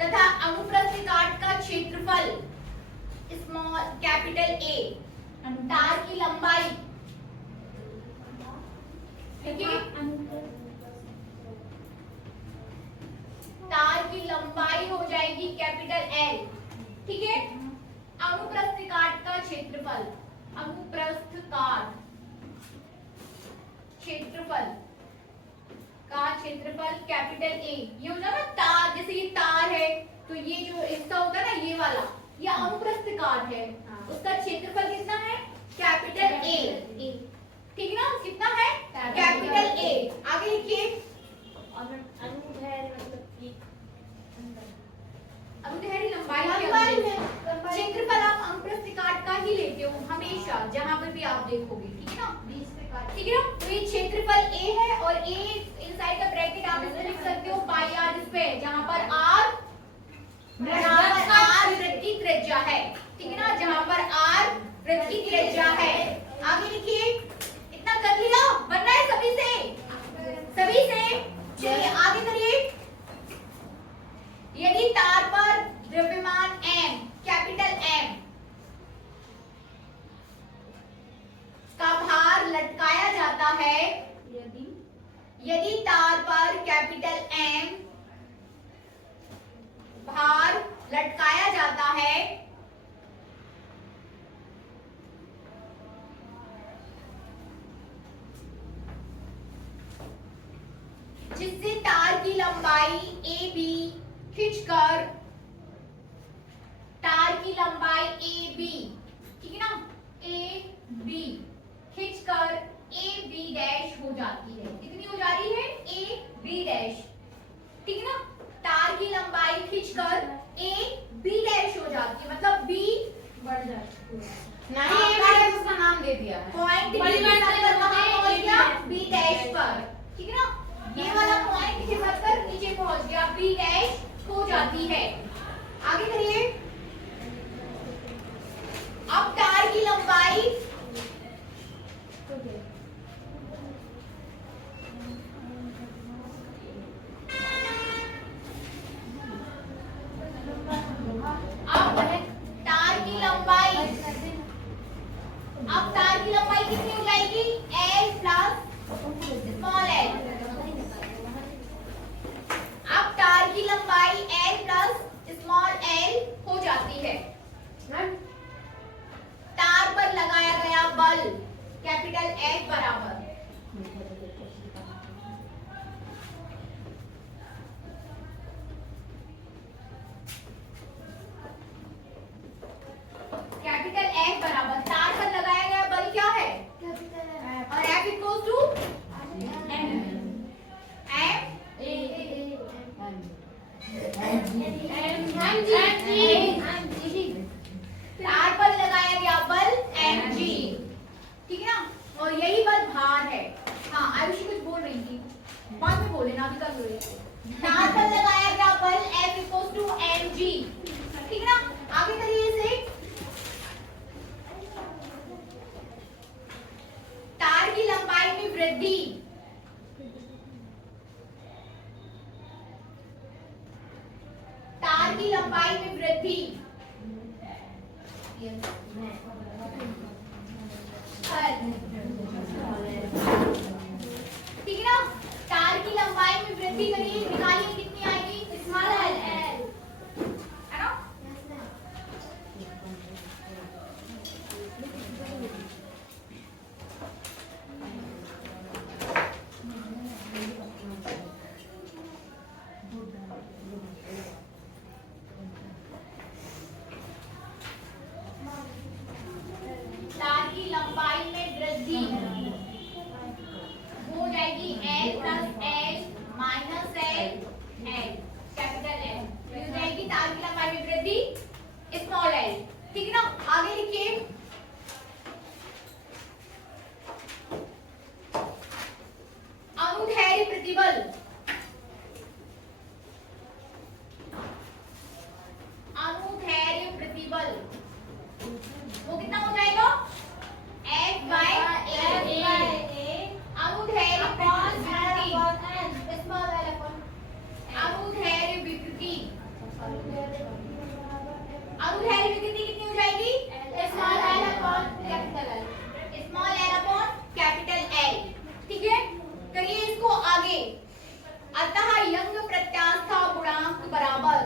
तथा अनुप्रस्थ काट का क्षेत्रफल स्मॉल कैपिटल A, तार की लंबाई, ठीक है, तार की लंबाई हो जाएगी कैपिटल L, ठीक है, अनुप्रस्थ काट का क्षेत्रफल, अनुप्रस्थ काट क्षेत्रफल का क्षेत्रफल कैपिटल A, ये हो जाएगा तार, जैसे ये तार है तो ये जो हिस्सा होता है ना ये वाला, ये अनुप्रस्थ काट है, उसका क्षेत्रफल कितना है, कैपिटल A, ठीक है ना, कितना है कैपिटल A, आगे लिखिए, अनुदैर्ध्य लंबाई क्षेत्रफल आप अनुप्रस्थ काट का ही लेते हो हमेशा, जहां पर भी आप देखोगे, ठीक है ना, ठीक है ना, तो ये क्षेत्रफल A है और A इनसाइड द ब्रैकेट आप इसमें लिख सकते हो पाई आर, इस पे जहां पर R वृत्तीय त्रिज्या है, ठीक है ना, जहां पर R वृत्तीय त्रिज्या है, आगे लिखिए, इतना कर लिया, बनना है सभी से, चलिए आगे करिए, यदि तार पर द्रव्यमान M, कैपिटल M का भार लटकाया जाता है, यदि तार पर कैपिटल M भार लटकाया जाता है, जिससे तार की लंबाई AB खींचकर, तार की लंबाई AB, ठीक है ना, AB खींचकर AB डैश हो जाती है, कितनी हो जा रही है, AB डैश, ठीक है ना, तार की लंबाई खींचकर AB डैश हो जाती है, मतलब B बढ़ जाती है, नहीं उसका नाम दे दिया है, पॉइंट B डैश पर, ठीक है ना, ये वाला पॉइंट के बढ़कर नीचे पहुंच गया, B डैश हो जाती है, आगे करिए, अब तार की लंबाई अब तार की लंबाई कितनी हो जाएगी? L plus small l। अब तार की लंबाई L प्लस स्मॉल l हो जाती है। तार पर लगाया गया बल कैपिटल F बराबर तार पर लगाया गया बल क्या है? और F इक्वल टू तार पर लगाया गया बल mg, ठीक है ना? और यही बल भार है। हाँ आयुषी कुछ बोल रही थी, बाद में बोले ना, अभी तक बोले। तार पर लगाया गया बल F इक्वल टू mg, ठीक है ना? आगे करिए इसे। तार की लंबाई में वृद्धि तार की लंबाई में वृद्धि ठीक है ना? तार की लंबाई में वृद्धि करिए, निकालिए कितनी आएगी? स्मॉल l है ना? तार की लंबाई में वृद्धि हो जाएगी L plus L minus L capital L हो जाएगी तार की लंबाई में वृद्धि स्मॉल l, ठीक है ना? आगे लिखिए। अनुदैर्ध्य प्रतिबल वो कितना हो जाएगा? F by A अनुदैर्ध्य विकृति कितनी हो जाएगी? Small l upon capital L, small l upon capital L, ठीक है? करिए इसको आगे। अतः यंग प्रत्यास्थ गुणांक बराबर,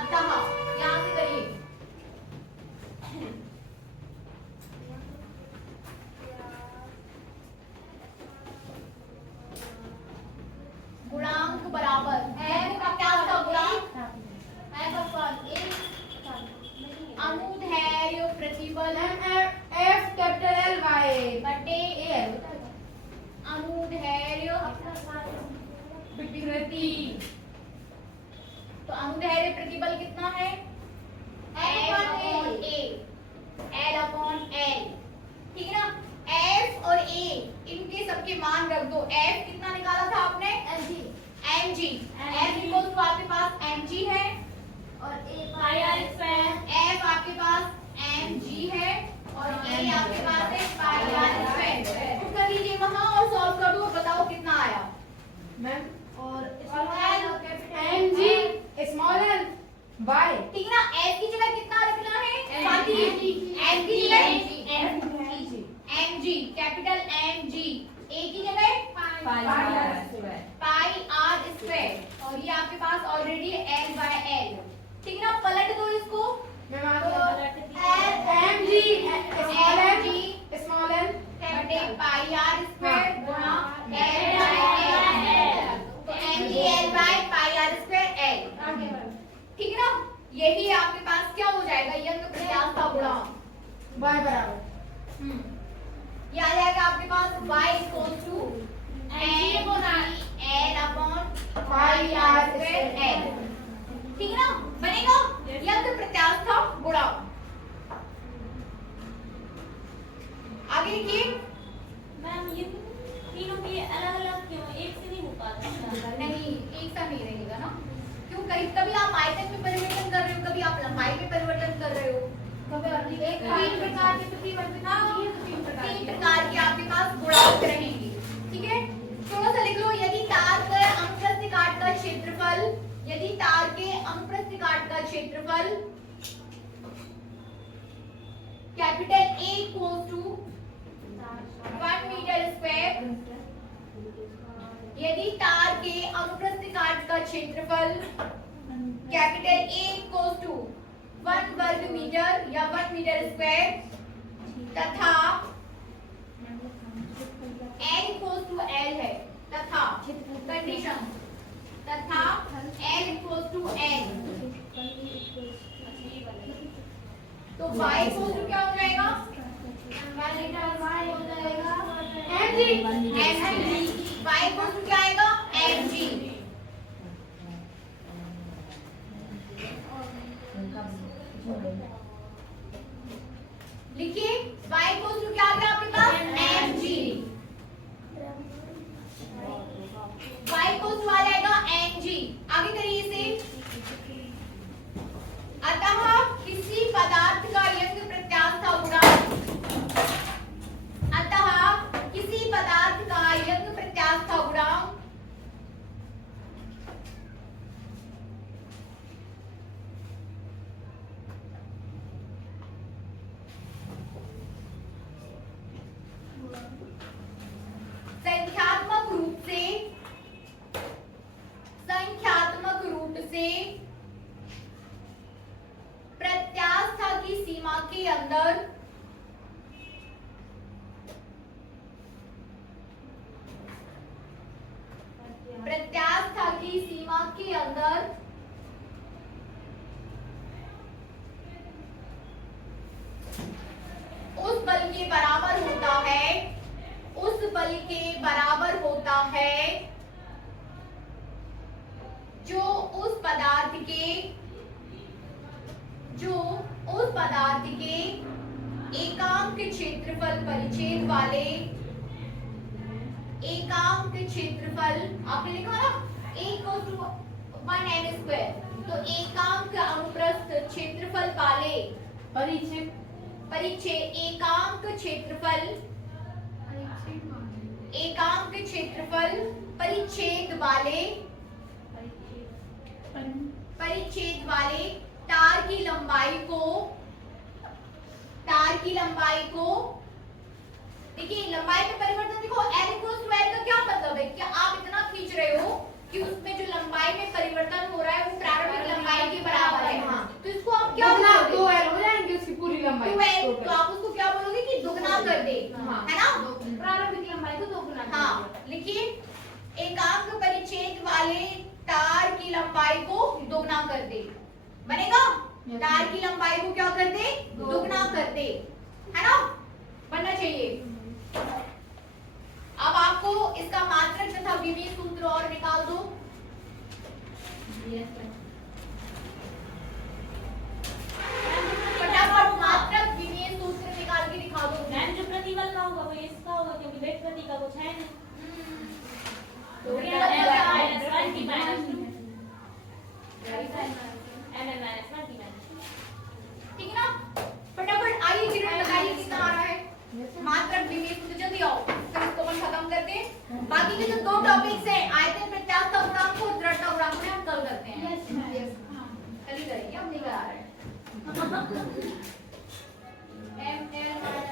अतः यहां से करिए। गुणांक बराबर F का क्या होता है? गुणांक F अपॉन A अनुदैर्ध्य प्रतिबल F कैपिटल L y बटे A अनुदैर्ध्य विकृति। तो अनुदैर्ध्य प्रतिबल कितना है? F upon A L upon L, ठीक है ना? F और A इनके सबके मान रख दो। F कितना निकाला था आपने? mg F इक्वल टू आपके पास mg है और F आपके पास mg है और A आपके पास है πr²। पुट कर लीजिए वहां और सॉल्व कर दो, बताओ कितना आया मैम। और mg स्मॉल l y, ठीक है ना? F की जगह कितना रखना है? m की जगह mg कैपिटल mg, A की जगह पाई r², और ये आपके पास ऑलरेडी L by L, ठीक है ना? पलट दो इसको। मैम mg स्मॉल l बटे पाई r² गुणा L by L, तो mg L by pi r² L, ठीक है ना? यही आपके पास क्या हो जाएगा? यंग प्रत्यास्थ गुणांक y बराबर ये आ जाएगा आपके पास y equal to L upon pi r² L, ठीक है ना? बनेगा यंग प्रत्यास्थ गुणांक। आगे लिखिए। मैम ये तीनों के अलग अलग क्यों, एक से नहीं हो पाता? नहीं, एक सा नहीं रहेगा ना, क्यों? कभी आप आयतन में परिवर्तन कर रहे हो, कभी आप लंबाई में परिवर्तन कर रहे हो, तीन प्रकार के तीन प्रकार के आपके पास गुणांक रहेंगे, ठीक है? थोड़ा सा लिख लो। यदि तार के अनुप्रस्थ काट का क्षेत्रफल, यदि तार के अनुप्रस्थ काट का क्षेत्रफल capital A equals to 1 metre square यदि तार के अनुप्रस्थ काट का क्षेत्रफल कैपिटल A equals to 1 वर्ग मीटर या 1 मीटर स्क्वायर तथा L equals to L है तथा कंडीशन तथा L equals to L तो y equals to क्या हो जाएगा mg mg y equals to क्या आएगा mg लिखिए y equals to क्या आ गया आपके पास mg y equals to आ जाएगा mg आगे करिए इसे अतः किसी पदार्थ का यंग प्रत्यास्थ गुणांक अतः किसी पदार्थ का यंग प्रत्यास्थ गुणांक संख्यात्मक रूप से प्रत्यास्थ की सीमा के अंदर प्रत्यास्थ की सीमा के अंदर उस बल के बराबर होता है उस बल के बराबर होता है जो उस पदार्थ के एकांक क्षेत्रफल परिच्छेद वाले एकांक क्षेत्रफल आपने लिखा ना (1n²) तो एकांक अनुप्रस्थ क्षेत्रफल वाले परिच्छेद एकांक क्षेत्रफल परिच्छेद वाले तार की लंबाई को देखिए लंबाई में परिवर्तन देखो L equals to L का क्या मतलब है कि आप इतना खींच रहे हो कि उसमें जो लंबाई में परिवर्तन हो रहा है वो प्रारंभिक लंबाई के बराबर है तो इसको आप क्या बोलोगे 2L हो जाएंगे उसकी पूरी लंबाई 2L तो आप उसको क्या बोलोगे कि दुगना कर दे है ना प्रारंभिक लंबाई को दोगुना हाँ लिखिए एकांक परिच्छेद वाले तार की लंबाई को दोगुना कर दे बनेगा तार की लंबाई को क्या कर दे दोगुना कर दे है ना बनना चाहिए अब आपको इसका मात्रक तथा विमीय सूत्र और निकाल दो फटाफट मात्रक विमीय सूत्र निकाल के दिखा दो मैम जो प्रतिबल का होगा वो इसका होगा क्योंकि वेग प्रति का कुछ है नहीं तो तो क्या क्या होगा? है -1 की -2 ml -1 की ठीक है ना फटाफट आइए किरण बताइए कितना आ रहा है मात्रक विमीय सूत्र जल्दी आओ फिर इसको अपन खत्म करते हैं बाकी के जो दो टॉपिक्स हैं आयतन प्रत्यास्थ गुणांक और दृढ़ता गुणांक में हम कल करते हैं कल ही करेंगे हम नहीं करा रहे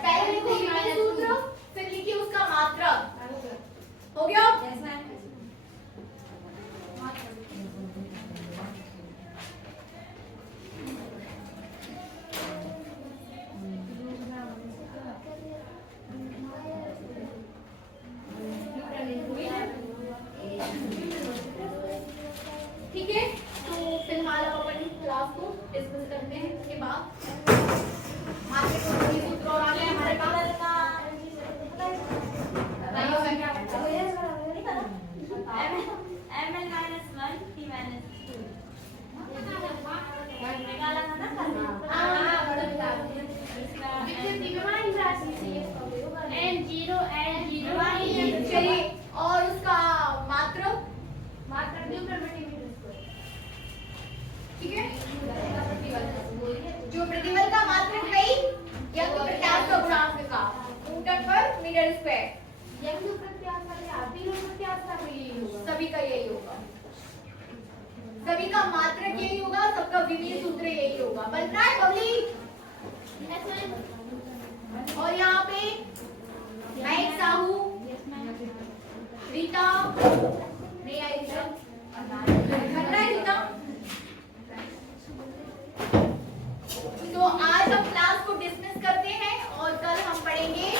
पहले लिखो विमीय सूत्र फिर लिखिए उसका मात्रक हो गया ठीक है तो फिलहाल हम अपनी क्लास को डिस्कस करते हैं इसके बाद मात्रक और विमीय सूत्र और आ गए हमारे पास बताइए क्या ml -1 t -2 निकाला था ना कल चलिए और उसका मात्रक ठीक है जो प्रतिबल का मात्रक है यंग प्रत्यास्थ गुणांक का न्यूटन पर मीटर स्क्वायर सभी का यही होगा सभी का मात्रक यही होगा सबका विमीय सूत्र यही होगा बन रहा है बबली और यहाँ पे महक साहू, रीता नहीं आई, रीता घट रहा है रीता। तो आज हम क्लास को डिसमिस करते हैं और कल हम पढ़ेंगे